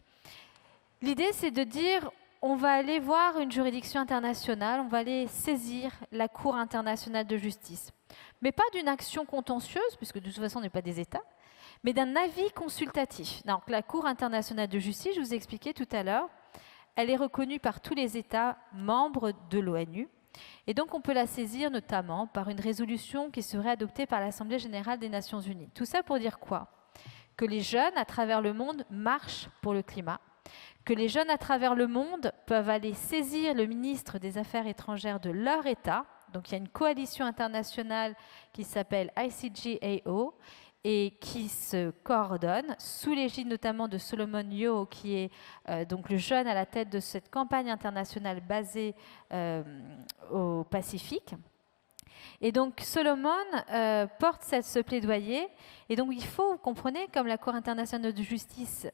L'idée, c'est de dire, on va aller voir une juridiction internationale, on va aller saisir la Cour internationale de justice. Mais pas d'une action contentieuse, puisque de toute façon on n'est pas des États, mais d'un avis consultatif. Donc, la Cour internationale de justice, je vous ai expliqué tout à l'heure, elle est reconnue par tous les États membres de l'ONU, et donc on peut la saisir notamment par une résolution qui serait adoptée par l'Assemblée générale des Nations unies. Tout ça pour dire quoi? Que les jeunes à travers le monde marchent pour le climat, que les jeunes à travers le monde peuvent aller saisir le ministre des Affaires étrangères de leur État. Donc il y a une coalition internationale qui s'appelle ICGAO et qui se coordonnent sous l'égide notamment de Solomon Yeo, qui est donc le jeune à la tête de cette campagne internationale basée au Pacifique. Et donc Solomon porte ce plaidoyer, et donc il faut, vous comprenez, comme la Cour internationale de justice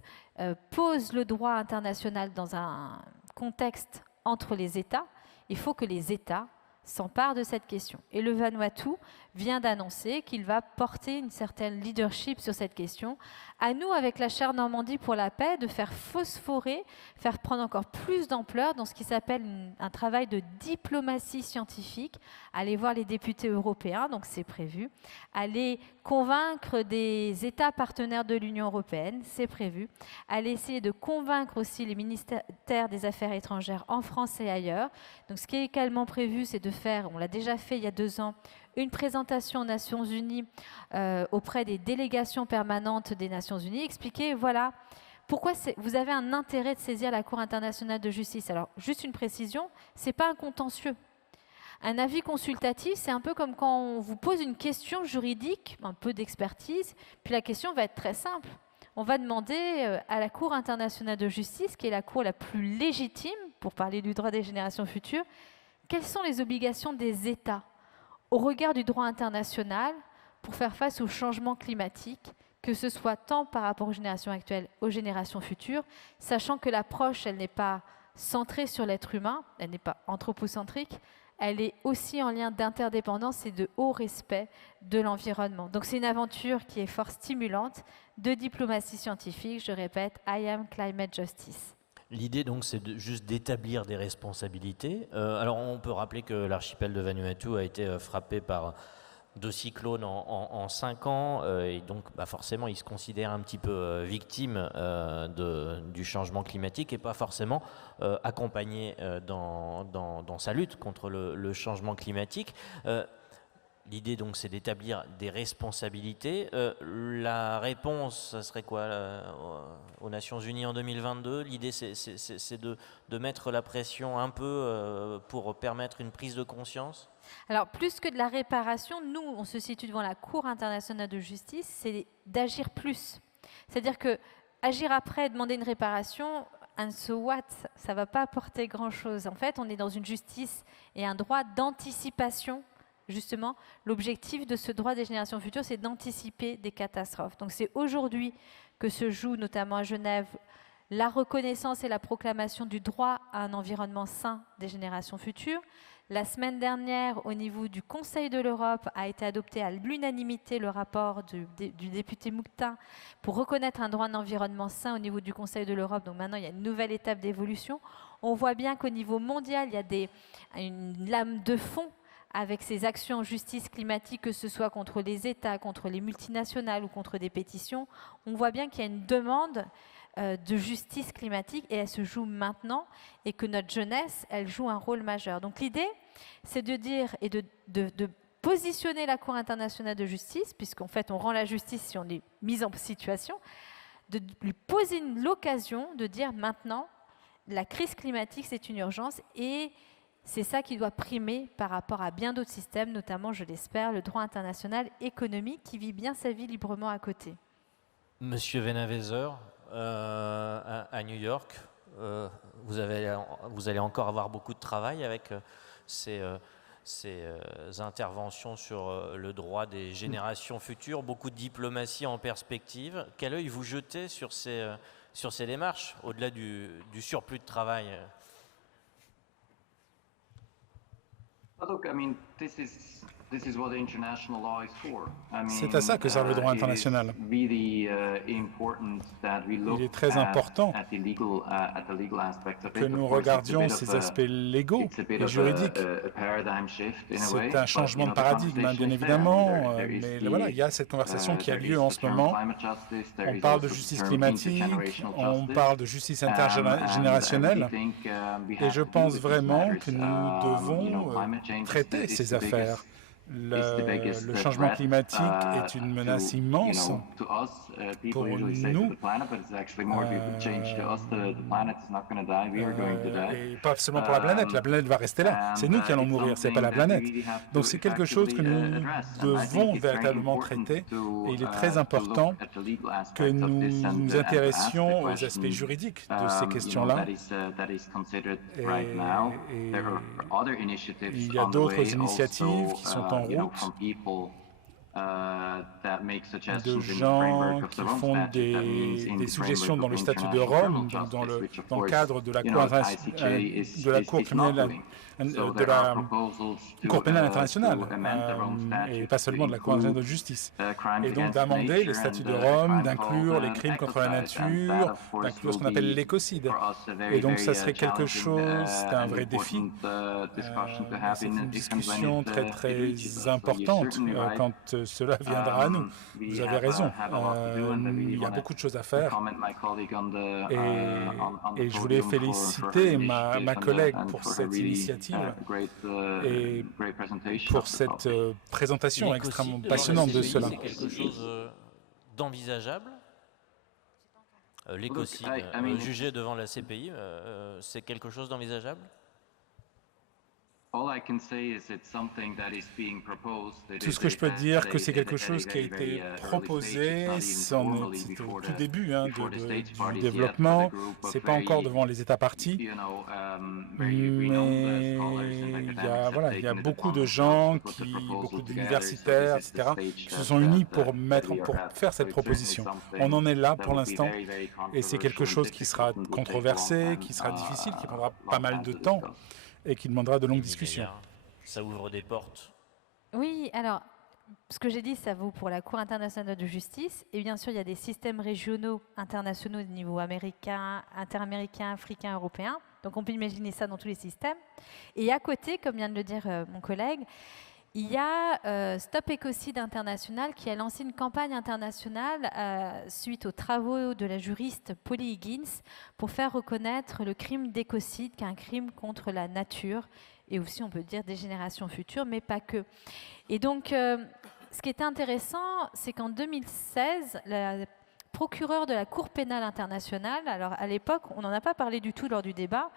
pose le droit international dans un contexte entre les États, il faut que les États s'emparent de cette question. Et le Vanuatu vient d'annoncer qu'il va porter une certaine leadership sur cette question. À nous, avec la chaire Normandie pour la paix, de faire phosphorer, faire prendre encore plus d'ampleur dans ce qui s'appelle un travail de diplomatie scientifique, aller voir les députés européens, donc c'est prévu, aller convaincre des États partenaires de l'Union européenne, c'est prévu, aller essayer de convaincre aussi les ministères des Affaires étrangères en France et ailleurs. Donc ce qui est également prévu, c'est de faire, on l'a déjà fait il y a 2 ans, une présentation aux Nations Unies auprès des délégations permanentes des Nations Unies, expliquer, voilà, pourquoi vous avez un intérêt de saisir la Cour internationale de justice. Alors, juste une précision, ce n'est pas un contentieux. Un avis consultatif, c'est un peu comme quand on vous pose une question juridique, un peu d'expertise, puis la question va être très simple. On va demander à la Cour internationale de justice, qui est la cour la plus légitime, pour parler du droit des générations futures, quelles sont les obligations des États au regard du droit international pour faire face au changement climatique, que ce soit tant par rapport aux générations actuelles, aux générations futures, sachant que l'approche, elle n'est pas centrée sur l'être humain, elle n'est pas anthropocentrique, elle est aussi en lien d'interdépendance et de haut respect de l'environnement. Donc c'est une aventure qui est fort stimulante de diplomatie scientifique, je répète, I am climate justice. L'idée, donc, c'est juste d'établir des responsabilités. Alors, on peut rappeler que l'archipel de Vanuatu a été frappé par 2 cyclones en 5 ans, et donc, forcément, il se considère un petit peu victime du changement climatique et pas forcément accompagné dans sa lutte contre le changement climatique. L'idée, donc, c'est d'établir des responsabilités. La réponse, ça serait quoi aux Nations Unies en 2022 ? L'idée, c'est de mettre la pression un peu pour permettre une prise de conscience ? Alors, plus que de la réparation, nous, on se situe devant la Cour internationale de justice, c'est d'agir plus. C'est-à-dire que agir après, demander une réparation, and so what, ça ne va pas apporter grand-chose. En fait, on est dans une justice et un droit d'anticipation. Justement, l'objectif de ce droit des générations futures, c'est d'anticiper des catastrophes. Donc c'est aujourd'hui que se joue, notamment à Genève, la reconnaissance et la proclamation du droit à un environnement sain des générations futures. La semaine dernière, au niveau du Conseil de l'Europe, a été adopté à l'unanimité le rapport du député Mouktin pour reconnaître un droit à un environnement sain au niveau du Conseil de l'Europe. Donc maintenant, il y a une nouvelle étape d'évolution. On voit bien qu'au niveau mondial, il y a une lame de fond avec ces actions en justice climatique, que ce soit contre les États, contre les multinationales ou contre des pétitions, on voit bien qu'il y a une demande de justice climatique et elle se joue maintenant et que notre jeunesse, elle joue un rôle majeur. Donc l'idée, c'est de dire et de positionner la Cour internationale de justice, puisqu'en fait on rend la justice si on est mis en situation, de lui poser l'occasion de dire maintenant, la crise climatique c'est une urgence et c'est ça qui doit primer par rapport à bien d'autres systèmes, notamment, je l'espère, le droit international économique qui vit bien sa vie librement à côté. Monsieur Venaweser, à New York, vous allez encore avoir beaucoup de travail avec ces interventions sur le droit des générations futures, beaucoup de diplomatie en perspective. Quel œil vous jetez sur ces démarches, au-delà du surplus de travail ? C'est à ça que sert le droit international. Il est très important que nous regardions ces aspects légaux et juridiques. C'est un changement de paradigme, bien évidemment, mais voilà, il y a cette conversation qui a lieu en ce moment. On parle de justice climatique, on parle de justice intergénérationnelle, et je pense vraiment que nous devons traiter ces affaires. Le changement climatique est une menace immense pour nous. Et pas seulement pour la planète va rester là. C'est nous qui allons mourir, c'est pas la planète. Donc c'est quelque chose que nous devons véritablement traiter et il est très important que nous nous intéressions aux aspects juridiques de ces questions-là. Il y a d'autres initiatives qui sont en route, de gens qui font des suggestions dans le statut de Rome, dans le cadre de la Cour criminelle, de la Cour pénale internationale, et pas seulement de la Cour internationale de justice. Et donc d'amender le statut de Rome, d'inclure les crimes contre la nature, d'inclure ce qu'on appelle l'écocide. Et donc ça serait quelque chose, c'est un vrai défi. C'est une discussion très très importante quand cela viendra à nous. Vous avez raison, il y a beaucoup de choses à faire. Et je voulais féliciter ma collègue pour cette initiative et pour cette présentation extrêmement passionnante de cela. C'est quelque chose d'envisageable. L'écocide jugé devant la CPI, c'est quelque chose d'envisageable? Tout ce que je peux dire, que c'est quelque chose qui a été proposé, c'était au tout début du développement, c'est pas encore devant les États parties, mais il y a beaucoup de gens, beaucoup d'universitaires, etc., qui se sont unis pour faire cette proposition. On en est là pour l'instant, et c'est quelque chose qui sera controversé, qui sera difficile, qui prendra pas mal de temps, et qui demandera de longues discussions. Ça ouvre des portes. Oui, alors, ce que j'ai dit, ça vaut pour la Cour internationale de justice. Et bien sûr, il y a des systèmes régionaux, internationaux de niveau américain, interaméricain, africain, européen. Donc on peut imaginer ça dans tous les systèmes. Et à côté, comme vient de le dire mon collègue, il y a Stop Écocide International qui a lancé une campagne internationale suite aux travaux de la juriste Polly Higgins pour faire reconnaître le crime d'écocide qui est un crime contre la nature et aussi on peut dire des générations futures, mais pas que. Et donc, ce qui était intéressant, c'est qu'en 2016, la procureure de la Cour pénale internationale, alors à l'époque, on n'en a pas parlé du tout lors du débat,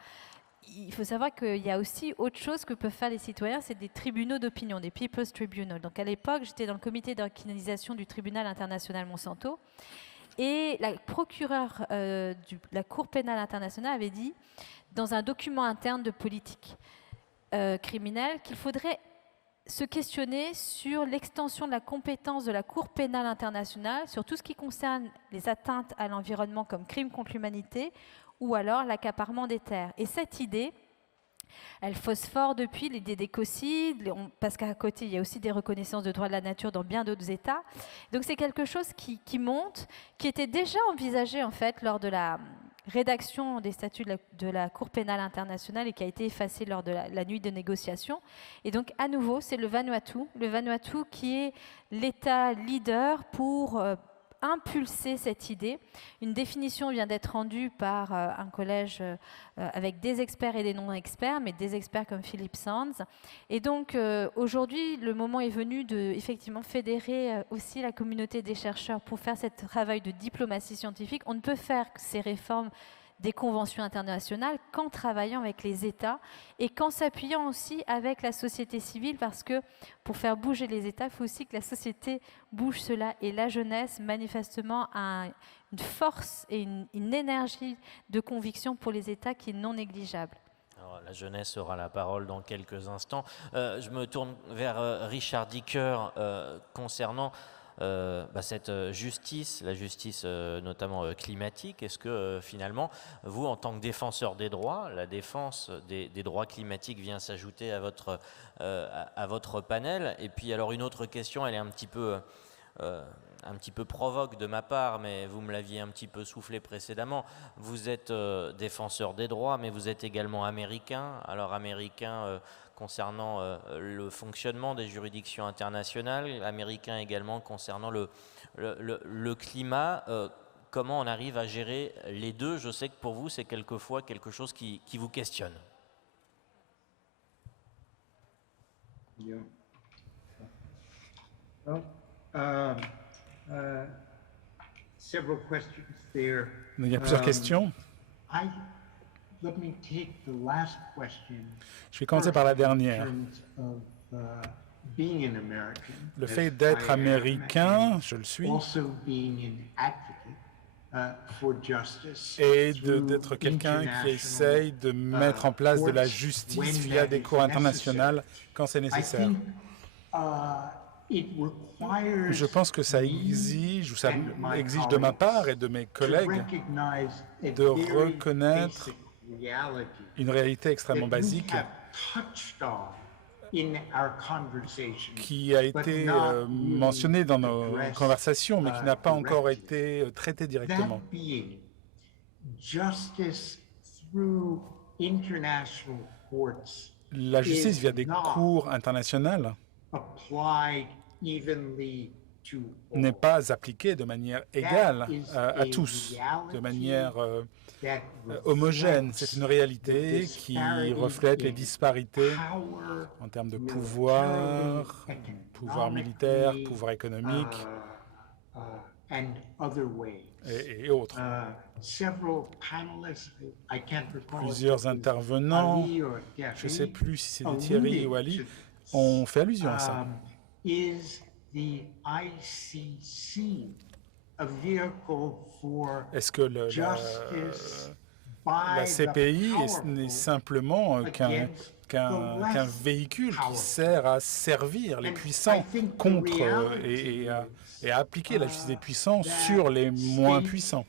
il faut savoir qu'il y a aussi autre chose que peuvent faire les citoyens, c'est des tribunaux d'opinion, des People's Tribunals. Donc à l'époque, j'étais dans le comité d'organisation du tribunal international Monsanto, et la procureure de la Cour pénale internationale avait dit, dans un document interne de politique criminelle, qu'il faudrait se questionner sur l'extension de la compétence de la Cour pénale internationale sur tout ce qui concerne les atteintes à l'environnement comme crimes contre l'humanité ou alors l'accaparement des terres. Et cette idée, elle phosphore depuis l'idée d'écocide, parce qu'à côté, il y a aussi des reconnaissances de droits de la nature dans bien d'autres États. Donc c'est quelque chose qui monte, qui était déjà envisagé en fait lors de la rédaction des statuts de la Cour pénale internationale et qui a été effacé lors de la nuit de négociation. Et donc, à nouveau, c'est le Vanuatu qui est l'État leader pour impulser cette idée. Une définition vient d'être rendue par un collège avec des experts et des non-experts, mais des experts comme Philip Sands. Et donc, aujourd'hui, le moment est venu de effectivement fédérer aussi la communauté des chercheurs pour faire ce travail de diplomatie scientifique. On ne peut faire ces réformes des conventions internationales qu'en travaillant avec les États et qu'en s'appuyant aussi avec la société civile, parce que pour faire bouger les États, il faut aussi que la société bouge cela. Et la jeunesse, manifestement, a une force et une énergie de conviction pour les États qui est non négligeable. Alors, la jeunesse aura la parole dans quelques instants. Je me tourne vers Richard Dicker concernant cette justice, la justice notamment climatique. Est-ce que finalement, vous, en tant que défenseur des droits, la défense des droits climatiques vient s'ajouter à votre panel? Et puis alors une autre question, elle est un petit peu provoque de ma part, mais vous me l'aviez un petit peu soufflé précédemment. Vous êtes défenseur des droits, mais vous êtes également américain. Alors américain concernant le fonctionnement des juridictions internationales, américain également concernant le climat. Comment on arrive à gérer les deux? Je sais que pour vous, c'est quelquefois quelque chose qui vous questionne. Several questions there. Il y a plusieurs questions. Let me take the last question. Je vais commencer par la dernière. Being an American, le fait d'être américain, je le suis, also being an advocate for justice, et d'être quelqu'un qui essaye de mettre en place de la justice via des cours internationales quand c'est nécessaire. Je pense que ça exige, ou ça exige de ma part et de mes collègues, de reconnaître une réalité extrêmement basique qui a été mentionnée dans nos conversations, mais qui n'a pas encore été traitée directement. La justice via des cours internationales n'est pas appliquée de manière égale à tous, de manière homogène. C'est une réalité qui reflète les disparités en termes de pouvoir militaire, pouvoir économique et autres. Plusieurs intervenants, je ne sais plus si c'est Thierry ou Ali, ont fait allusion à ça. Est-ce que la CPI n'est simplement qu'un véhicule qui sert à servir les puissants contre et à appliquer la justice des puissants sur les moins puissants?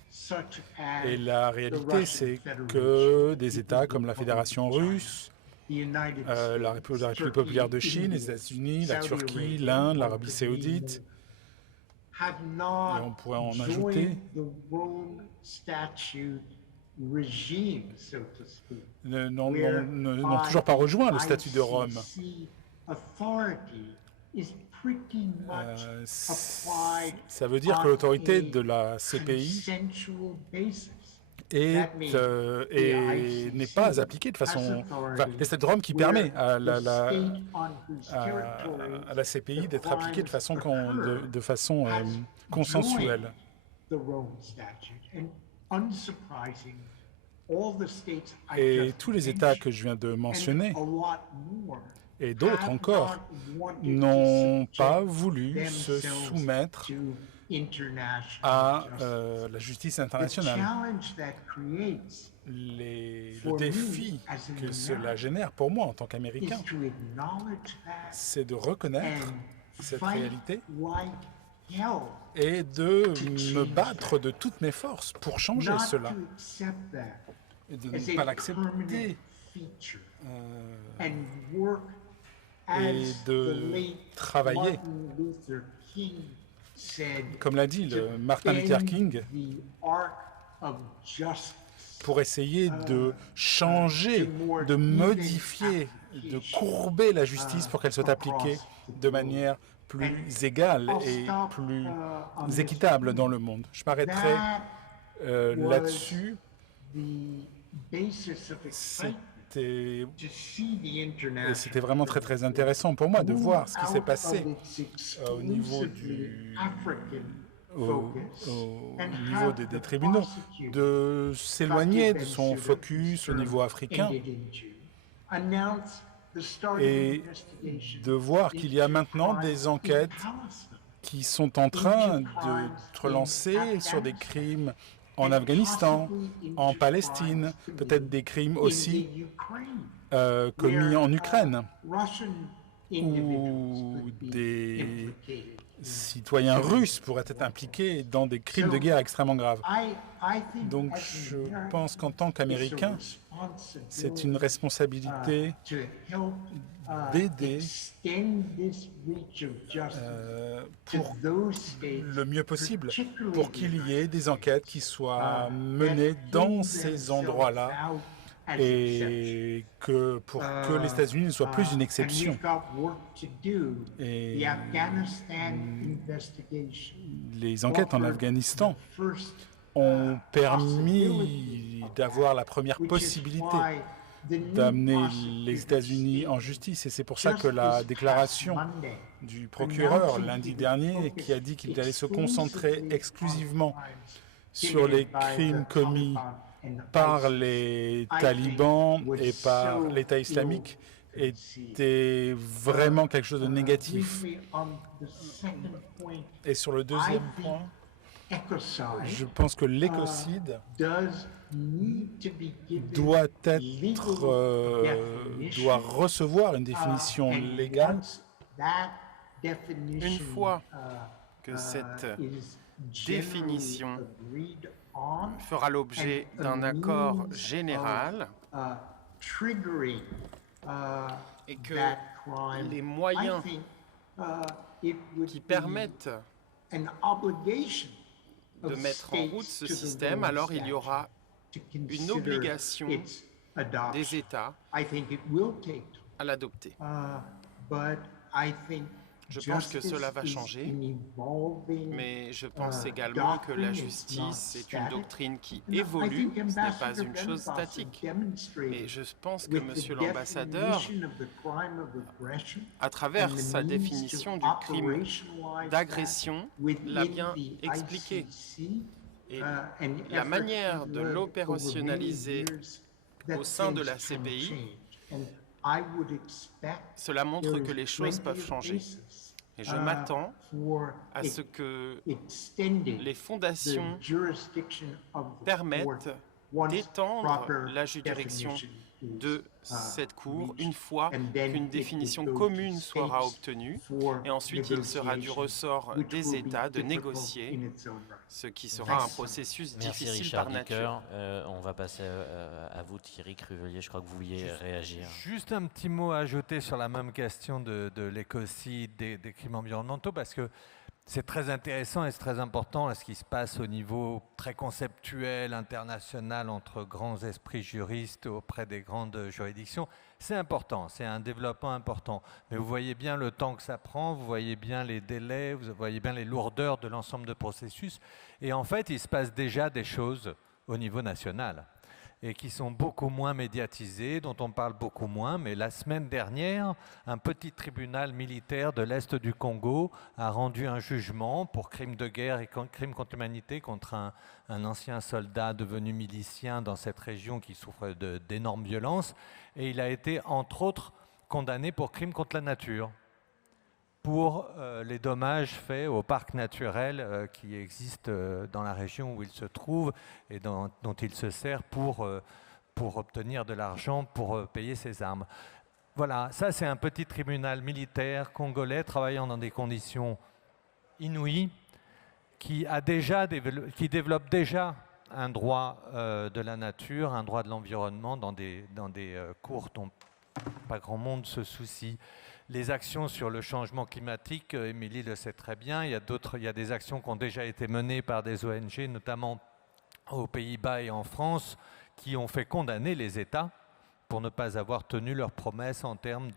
Et la réalité, c'est que des États comme la Fédération russe, la République populaire de Chine, les États-Unis, la Turquie, l'Inde, l'Arabie saoudite, et on pourrait en ajouter, n'ont toujours pas rejoint le statut de Rome. Ça veut dire que l'autorité de la CPI n'est pas appliquée de façon... Enfin, le statut de Rome qui permet à la CPI d'être appliquée de façon consensuelle. Et tous les États que je viens de mentionner, et d'autres encore, n'ont pas voulu se soumettre à la justice internationale. Le défi que cela génère pour moi en tant qu'Américain, c'est de reconnaître cette réalité et de me battre de toutes mes forces pour changer cela. Et de ne pas l'accepter. Et de travailler, comme l'a dit Martin Luther King, pour essayer de changer, de modifier, de courber la justice pour qu'elle soit appliquée de manière plus égale et plus équitable dans le monde. Je m'arrêterai là-dessus. C'était vraiment très très intéressant pour moi de voir ce qui s'est passé au niveau des tribunaux, de s'éloigner de son focus au niveau africain et de voir qu'il y a maintenant des enquêtes qui sont en train d'être lancées sur des crimes en Afghanistan, en Palestine, peut-être des crimes aussi commis en Ukraine, où des citoyens russes pourraient être impliqués dans des crimes de guerre extrêmement graves. Donc je pense qu'en tant qu'Américain, c'est une responsabilité d'aider pour le mieux possible, pour qu'il y ait des enquêtes qui soient menées dans ces endroits-là et pour que les États-Unis ne soient plus une exception. Et les enquêtes en Afghanistan ont permis d'avoir la première possibilité d'amener les États-Unis en justice. Et c'est pour ça que la déclaration du procureur lundi dernier, qui a dit qu'il allait se concentrer exclusivement sur les crimes commis par les talibans et par l'État islamique, était vraiment quelque chose de négatif. Et sur le deuxième point, je pense que l'écocide doit recevoir une définition légale. Une fois que cette définition fera l'objet d'un accord général et que les moyens qui permettent de mettre en route ce système, alors il y aura une obligation des États à l'adopter. Je pense que cela va changer, mais je pense également que la justice est une doctrine qui évolue, ce n'est pas une chose statique. Et je pense que Monsieur l'ambassadeur, à travers sa définition du crime d'agression, l'a bien expliqué. Et la manière de l'opérationnaliser au sein de la CPI, cela montre que les choses peuvent changer. Et je m'attends à ce que les fondations permettent d'étendre la juridiction de cette Cour une fois qu'une définition commune sera obtenue. Et ensuite, il sera du ressort des États de négocier, ce qui sera un processus difficile par nature. On va passer à vous, Thierry Cruvelier. Je crois que vous vouliez réagir. Juste un petit mot à ajouter sur la même question de l'écocide, des crimes environnementaux, parce que c'est très intéressant et c'est très important ce qui se passe au niveau très conceptuel, international, entre grands esprits juristes auprès des grandes juridictions. C'est important, c'est un développement important. Mais vous voyez bien le temps que ça prend, vous voyez bien les délais, vous voyez bien les lourdeurs de l'ensemble de processus. Et en fait, il se passe déjà des choses au niveau national et qui sont beaucoup moins médiatisées, dont on parle beaucoup moins. Mais la semaine dernière, un petit tribunal militaire de l'Est du Congo a rendu un jugement pour crimes de guerre et crimes contre l'humanité contre un ancien soldat devenu milicien dans cette région qui souffre d'énormes violences. Et il a été, entre autres, condamné pour crimes contre la nature, pour les dommages faits au parc naturel qui existe dans la région où il se trouve et dont il se sert pour obtenir de l'argent pour payer ses armes. Voilà, ça c'est un petit tribunal militaire congolais travaillant dans des conditions inouïes qui développe déjà un droit de la nature, un droit de l'environnement dans des cours dont pas grand monde se soucie. Les actions sur le changement climatique, Émilie le sait très bien, il y a des actions qui ont déjà été menées par des ONG, notamment aux Pays-Bas et en France, qui ont fait condamner les États pour ne pas avoir tenu leurs promesses en termes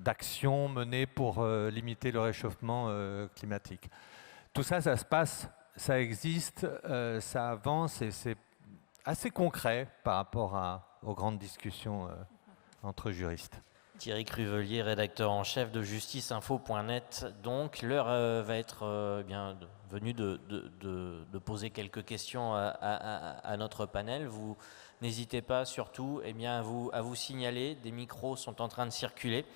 d'actions menées pour limiter le réchauffement climatique. Tout ça, ça se passe, ça existe, ça avance et c'est assez concret par rapport aux grandes discussions entre juristes. Thierry Cruvelier, rédacteur en chef de justiceinfo.net. Donc, l'heure va être bien venue de poser quelques questions à notre panel. Vous n'hésitez pas surtout à vous signaler. Des micros sont en train de circuler.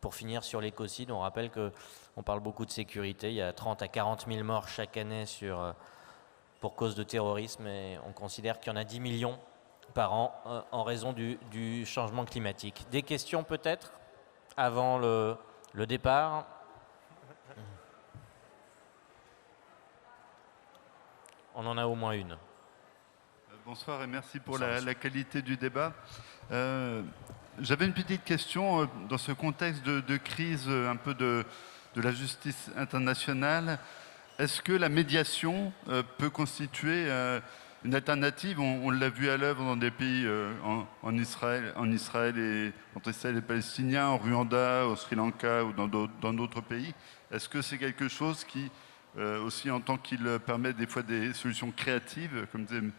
Pour finir sur l'écocide, on rappelle qu'on parle beaucoup de sécurité. Il y a 30 à 40 000 morts chaque année pour cause de terrorisme et on considère qu'il y en a 10 millions par an en raison du changement climatique. Des questions peut-être avant le départ? On en a au moins une. Bonsoir et merci pour la qualité du débat. J'avais une petite question dans ce contexte de crise un peu de la justice internationale. Est-ce que la médiation peut constituer une alternative? On l'a vu à l'œuvre dans des pays en Israël et entre Israël et les Palestiniens, en Rwanda, au Sri Lanka ou dans d'autres pays. Est-ce que c'est quelque chose qui, aussi en tant qu'il permet des fois des solutions créatives, comme disait M.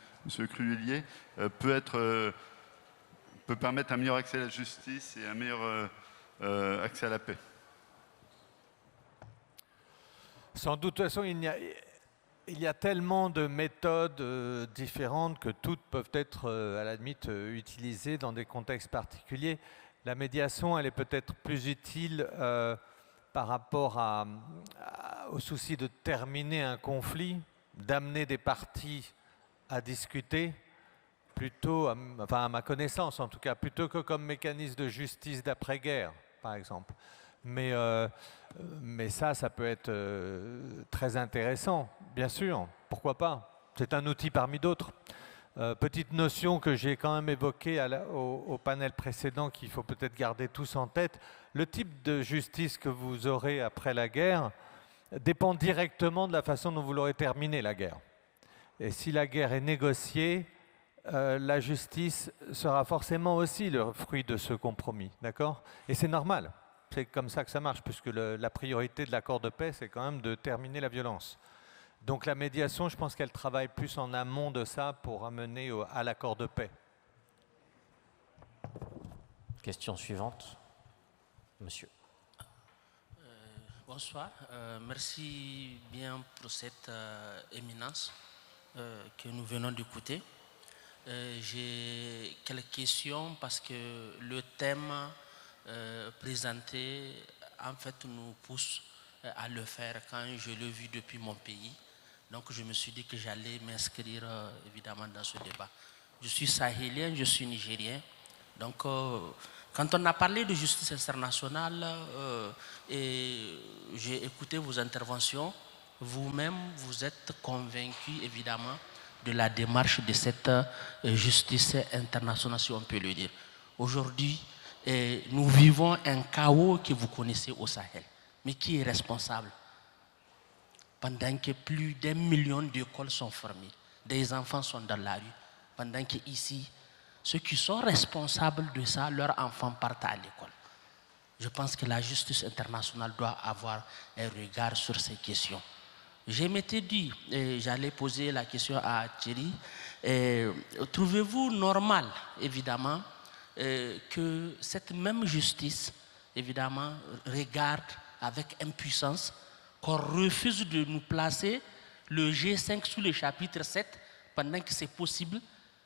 Cruvelier, peut être peut permettre un meilleur accès à la justice et un meilleur accès à la paix. Sans doute, de toute façon, il y a tellement de méthodes différentes que toutes peuvent être, à la limite, utilisées dans des contextes particuliers. La médiation, elle est peut-être plus utile par rapport au souci de terminer un conflit, d'amener des parties à discuter, plutôt, enfin à ma connaissance en tout cas, plutôt que comme mécanisme de justice d'après-guerre, par exemple. Mais ça peut être très intéressant, bien sûr, pourquoi pas. C'est un outil parmi d'autres. Petite notion que j'ai quand même évoquée au panel précédent qu'il faut peut-être garder tous en tête, le type de justice que vous aurez après la guerre dépend directement de la façon dont vous l'aurez terminée, la guerre. Et si la guerre est négociée, la justice sera forcément aussi le fruit de ce compromis, d'accord? Et c'est normal, c'est comme ça que ça marche, puisque la priorité de l'accord de paix, c'est quand même de terminer la violence. Donc la médiation, je pense qu'elle travaille plus en amont de ça pour amener à l'accord de paix. Question suivante, monsieur. Bonsoir, merci bien pour cette éminence que nous venons d'écouter. J'ai quelques questions parce que le thème présenté en fait nous pousse à le faire quand je l'ai vu depuis mon pays. Donc je me suis dit que j'allais m'inscrire évidemment dans ce débat. Je suis sahélien, je suis nigérien. Donc quand on a parlé de justice internationale et j'ai écouté vos interventions, vous-même vous êtes convaincu évidemment de la démarche de cette justice internationale, si on peut le dire. Aujourd'hui, nous vivons un chaos que vous connaissez au Sahel. Mais qui est responsable? Pendant que plus d'1 million d'écoles sont fermées, des enfants sont dans la rue, pendant que ici, ceux qui sont responsables de ça, leurs enfants partent à l'école. Je pense que la justice internationale doit avoir un regard sur ces questions. Je m'étais dit, j'allais poser la question à Thierry, trouvez-vous normal, évidemment, que cette même justice, évidemment, regarde avec impuissance qu'on refuse de nous placer le G5 sous le chapitre 7 pendant que c'est possible?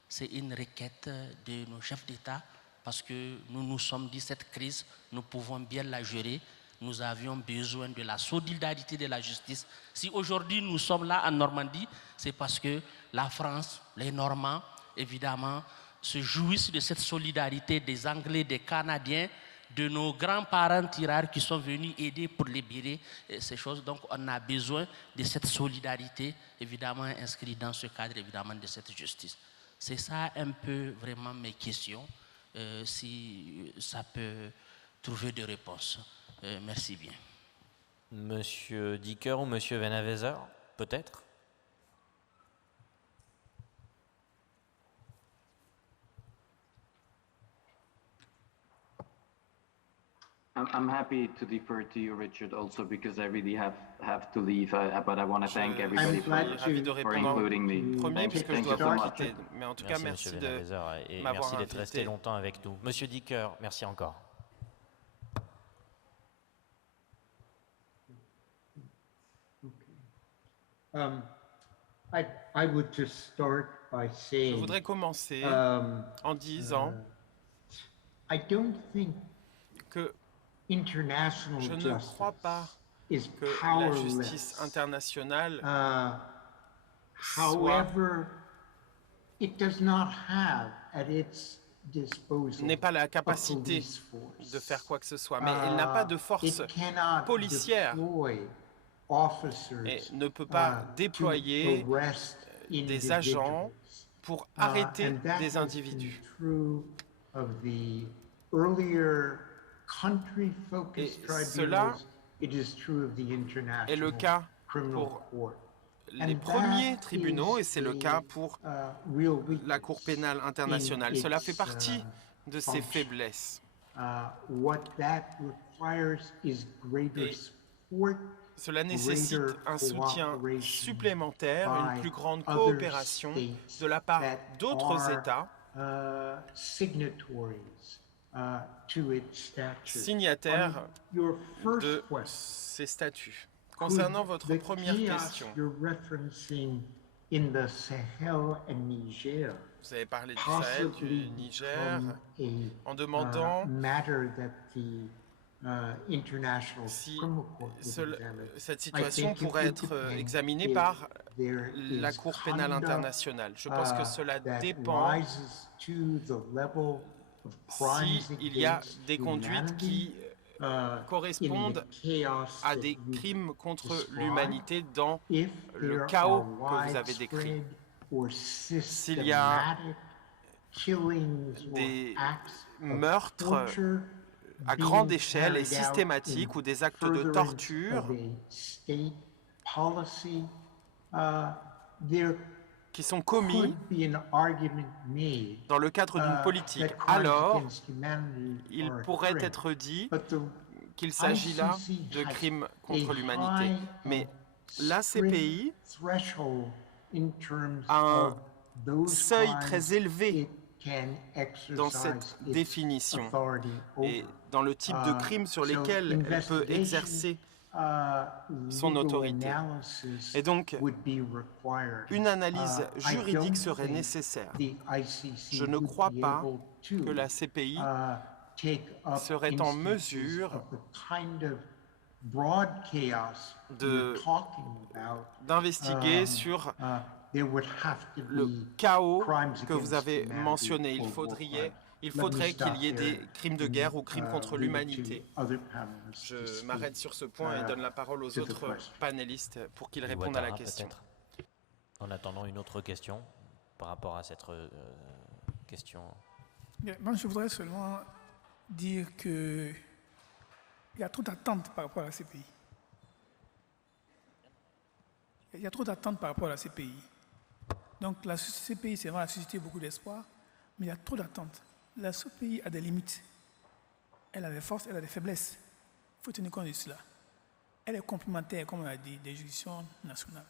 C'est une requête de nos chefs d'État parce que nous nous sommes dit cette crise, nous pouvons bien la gérer. Nous avions besoin de la solidarité de la justice. Si aujourd'hui nous sommes là en Normandie, c'est parce que la France, les Normands, évidemment, se jouissent de cette solidarité des Anglais, des Canadiens, de nos grands-parents tireurs qui sont venus aider pour libérer ces choses. Donc on a besoin de cette solidarité, évidemment inscrite dans ce cadre, évidemment, de cette justice. C'est ça un peu vraiment mes questions, si ça peut trouver des réponses. Merci bien. Monsieur Dicker ou Monsieur Venaweser, peut-être? I'm happy to defer to you, Richard, also because I really have to leave. But I want to thank everybody for including me. Premier, puisque je dois vous quitter. Mais en tout cas, merci de et m'avoir merci d'être invité. resté longtemps avec nous. Monsieur Dicker, merci encore. I would just start by saying, Je voudrais commencer en disant I don't think que international je ne justice crois pas is que la powerless. justice internationale However, it does not have at its disposal n'ait pas la a capacité police force. de faire quoi que ce soit, mais elle n'a pas de force It cannot policière deploy officers, et ne peut pas déployer to arrest des agents pour arrêter and that des has individus. been true of the earlier country-focused Et cela tribunals. It is true of the International est le cas Criminal pour Court. les premiers tribunaux et c'est le cas pour la Cour pénale internationale. Cela fait partie de ses faiblesses. What that requires is greater support. Cela nécessite un soutien supplémentaire, une plus grande coopération de la part d'autres États signataires de ces statuts. Concernant votre première question, vous avez parlé du Sahel, du Niger, en demandant si cette situation pourrait être examinée par la Cour pénale internationale. Je pense que cela dépend s'il y a des conduites qui correspondent à des crimes contre l'humanité dans le chaos que vous avez décrit. S'il y a des meurtres à grande échelle et systématiques ou des actes de torture qui sont commis dans le cadre d'une politique, alors il pourrait être dit qu'il s'agit là de crimes contre l'humanité. Mais l'ACPI a un seuil très élevé dans cette définition et dans le type de crimes sur lesquels elle peut exercer son autorité. Et donc, une analyse juridique serait nécessaire. Je ne crois pas que la CPI serait en mesure d'investiguer sur le chaos que vous avez mentionné. Il faudrait qu'il y ait des crimes de guerre ou crimes contre l'humanité. Je m'arrête sur ce point et donne la parole aux autres panélistes pour qu'ils répondent à la question. En attendant une autre question par rapport à cette question. Moi, je voudrais seulement dire qu'il y a trop d'attentes par rapport à la CPI. Il y a trop d'attentes par rapport à la CPI. Donc la CPI, c'est vrai, a suscité beaucoup d'espoir, mais il y a trop d'attentes. La CPI a des limites. Elle a des forces, elle a des faiblesses. Il faut tenir compte de cela. Elle est complémentaire, comme on l'a dit, des juridictions nationales.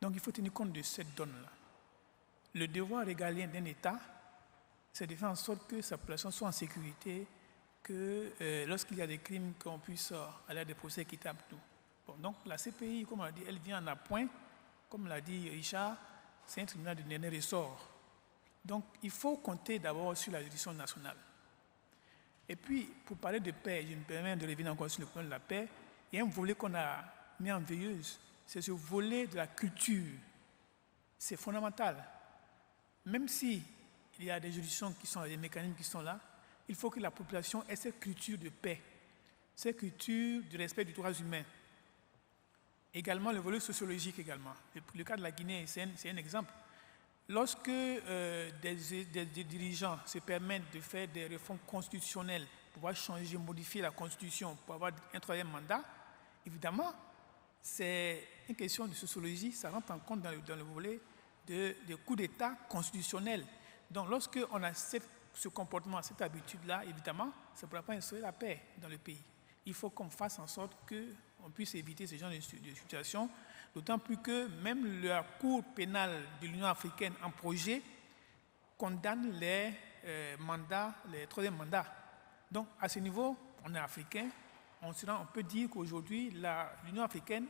Donc il faut tenir compte de cette donne-là. Le devoir régalien d'un État, c'est de faire en sorte que sa population soit en sécurité, que lorsqu'il y a des crimes, qu'on puisse aller à des procès équitables. Bon, donc la CPI, comme on l'a dit, elle vient en appoint. Comme l'a dit Richard, c'est un tribunal de dernier ressort. Donc, il faut compter d'abord sur la juridiction nationale. Et puis, pour parler de paix, je me permets de revenir encore sur le point de la paix. Il y a un volet qu'on a mis en veilleuse, c'est ce volet de la culture. C'est fondamental. Même s'il y a des juridictions qui sont là, des mécanismes qui sont là, il faut que la population ait cette culture de paix, cette culture du respect des droits humains. Également, le volet sociologique également. Le cas de la Guinée, c'est un exemple. Lorsque des dirigeants se permettent de faire des réformes constitutionnelles pour pouvoir changer, modifier la Constitution, pour avoir un troisième mandat, évidemment, c'est une question de sociologie, ça rentre en compte dans le volet de coup d'État constitutionnel. Donc, lorsqu'on a ce comportement, cette habitude-là, évidemment, ça ne pourra pas instaurer la paix dans le pays. Il faut qu'on fasse en sorte qu'on puisse éviter ce genre de situation, d'autant plus que même la Cour pénale de l'Union africaine en projet condamne les mandats, les troisièmes mandats. Donc, à ce niveau, on est africain, on peut dire qu'aujourd'hui, l'Union africaine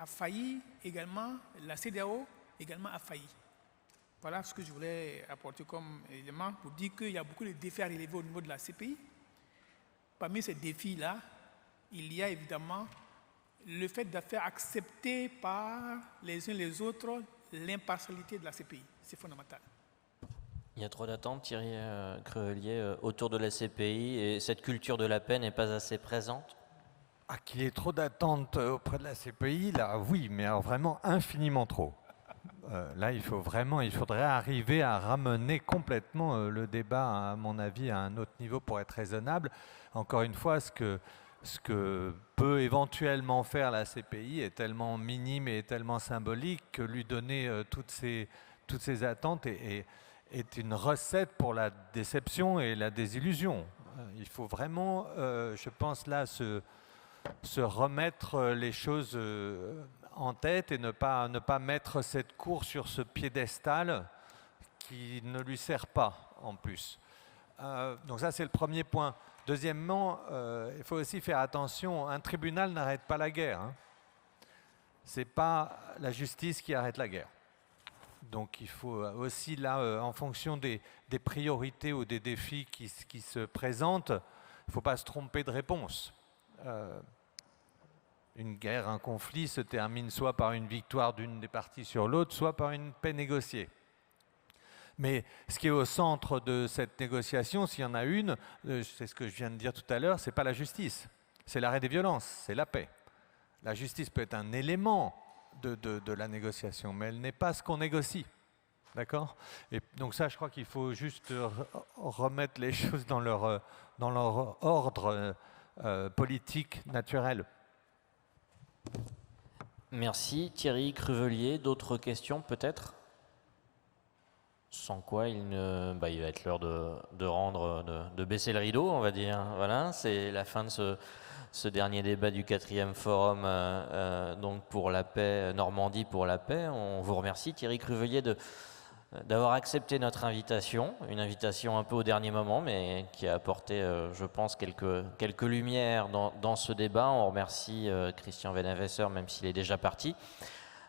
a failli également, la CEDEAO également a failli. Voilà ce que je voulais apporter comme élément pour dire qu'il y a beaucoup de défis à relever au niveau de la CPI. Parmi ces défis-là, il y a évidemment le fait de faire accepter par les uns les autres l'impartialité de la CPI. C'est fondamental. Il y a trop d'attentes, Thierry Crevellier, autour de la CPI, et cette culture de la paix n'est pas assez présente? Qu'il y ait trop d'attentes auprès de la CPI, là, oui, mais alors vraiment infiniment trop. Là, il faudrait arriver à ramener complètement le débat, à mon avis, à un autre niveau pour être raisonnable. Encore une fois, ce que peut éventuellement faire la CPI est tellement minime et tellement symbolique que lui donner toutes ces attentes est une recette pour la déception et la désillusion. Il faut vraiment, je pense là, se remettre les choses en tête et ne pas mettre cette cour sur ce piédestal qui ne lui sert pas en plus. Donc ça, c'est le premier point. Deuxièmement, il faut aussi faire attention, un tribunal n'arrête pas la guerre. Hein. Ce n'est pas la justice qui arrête la guerre. Donc il faut aussi, là, en fonction des priorités ou des défis qui se présentent, il ne faut pas se tromper de réponse. Une guerre, un conflit se termine soit par une victoire d'une des parties sur l'autre, soit par une paix négociée. Mais ce qui est au centre de cette négociation, s'il y en a une, c'est ce que je viens de dire tout à l'heure, ce n'est pas la justice, c'est l'arrêt des violences, c'est la paix. La justice peut être un élément de la négociation, mais elle n'est pas ce qu'on négocie. D'accord ? Et donc ça, je crois qu'il faut juste remettre les choses dans leur ordre politique naturel. Merci. Thierry Cruvelier, d'autres questions peut-être ? Sans quoi il va être l'heure de baisser le rideau, on va dire. Voilà, c'est la fin de ce dernier débat du 4e forum donc pour la paix, Normandie pour la paix. On vous remercie Thierry Cruvelier d'avoir accepté notre invitation, une invitation un peu au dernier moment, mais qui a apporté, je pense, quelques lumières dans ce débat. On remercie Christian Venavesser, même s'il est déjà parti.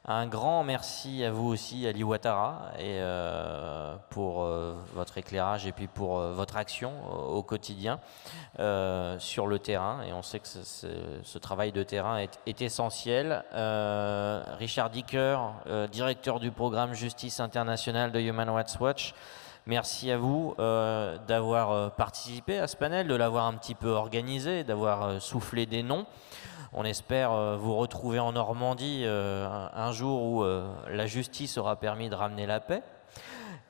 Un grand merci à vous aussi, Ali Ouattara, et pour votre éclairage et puis pour votre action au quotidien sur le terrain. Et on sait que ce travail de terrain est essentiel. Richard Dicker, directeur du programme Justice internationale de Human Rights Watch, merci à vous d'avoir participé à ce panel, de l'avoir un petit peu organisé, d'avoir soufflé des noms. On espère vous retrouver en Normandie un jour où la justice aura permis de ramener la paix.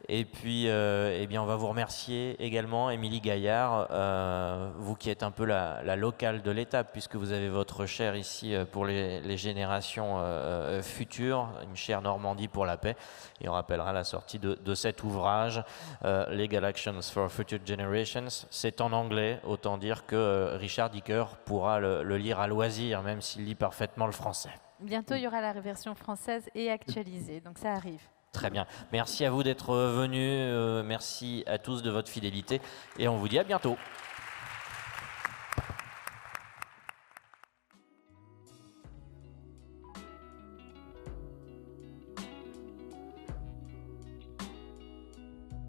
Et puis, eh bien, on va vous remercier également, Émilie Gaillard, vous qui êtes un peu la locale de l'étape, puisque vous avez votre chaire ici pour les générations futures, une chaire Normandie pour la paix. Et on rappellera la sortie de cet ouvrage, Legal Actions for Future Generations. C'est en anglais, autant dire que Richard Dicker pourra le lire à loisir, même s'il lit parfaitement le français. Bientôt, il y aura la version française et actualisée, donc ça arrive. Très bien. Merci à vous d'être venus. Merci à tous de votre fidélité. Et on vous dit à bientôt.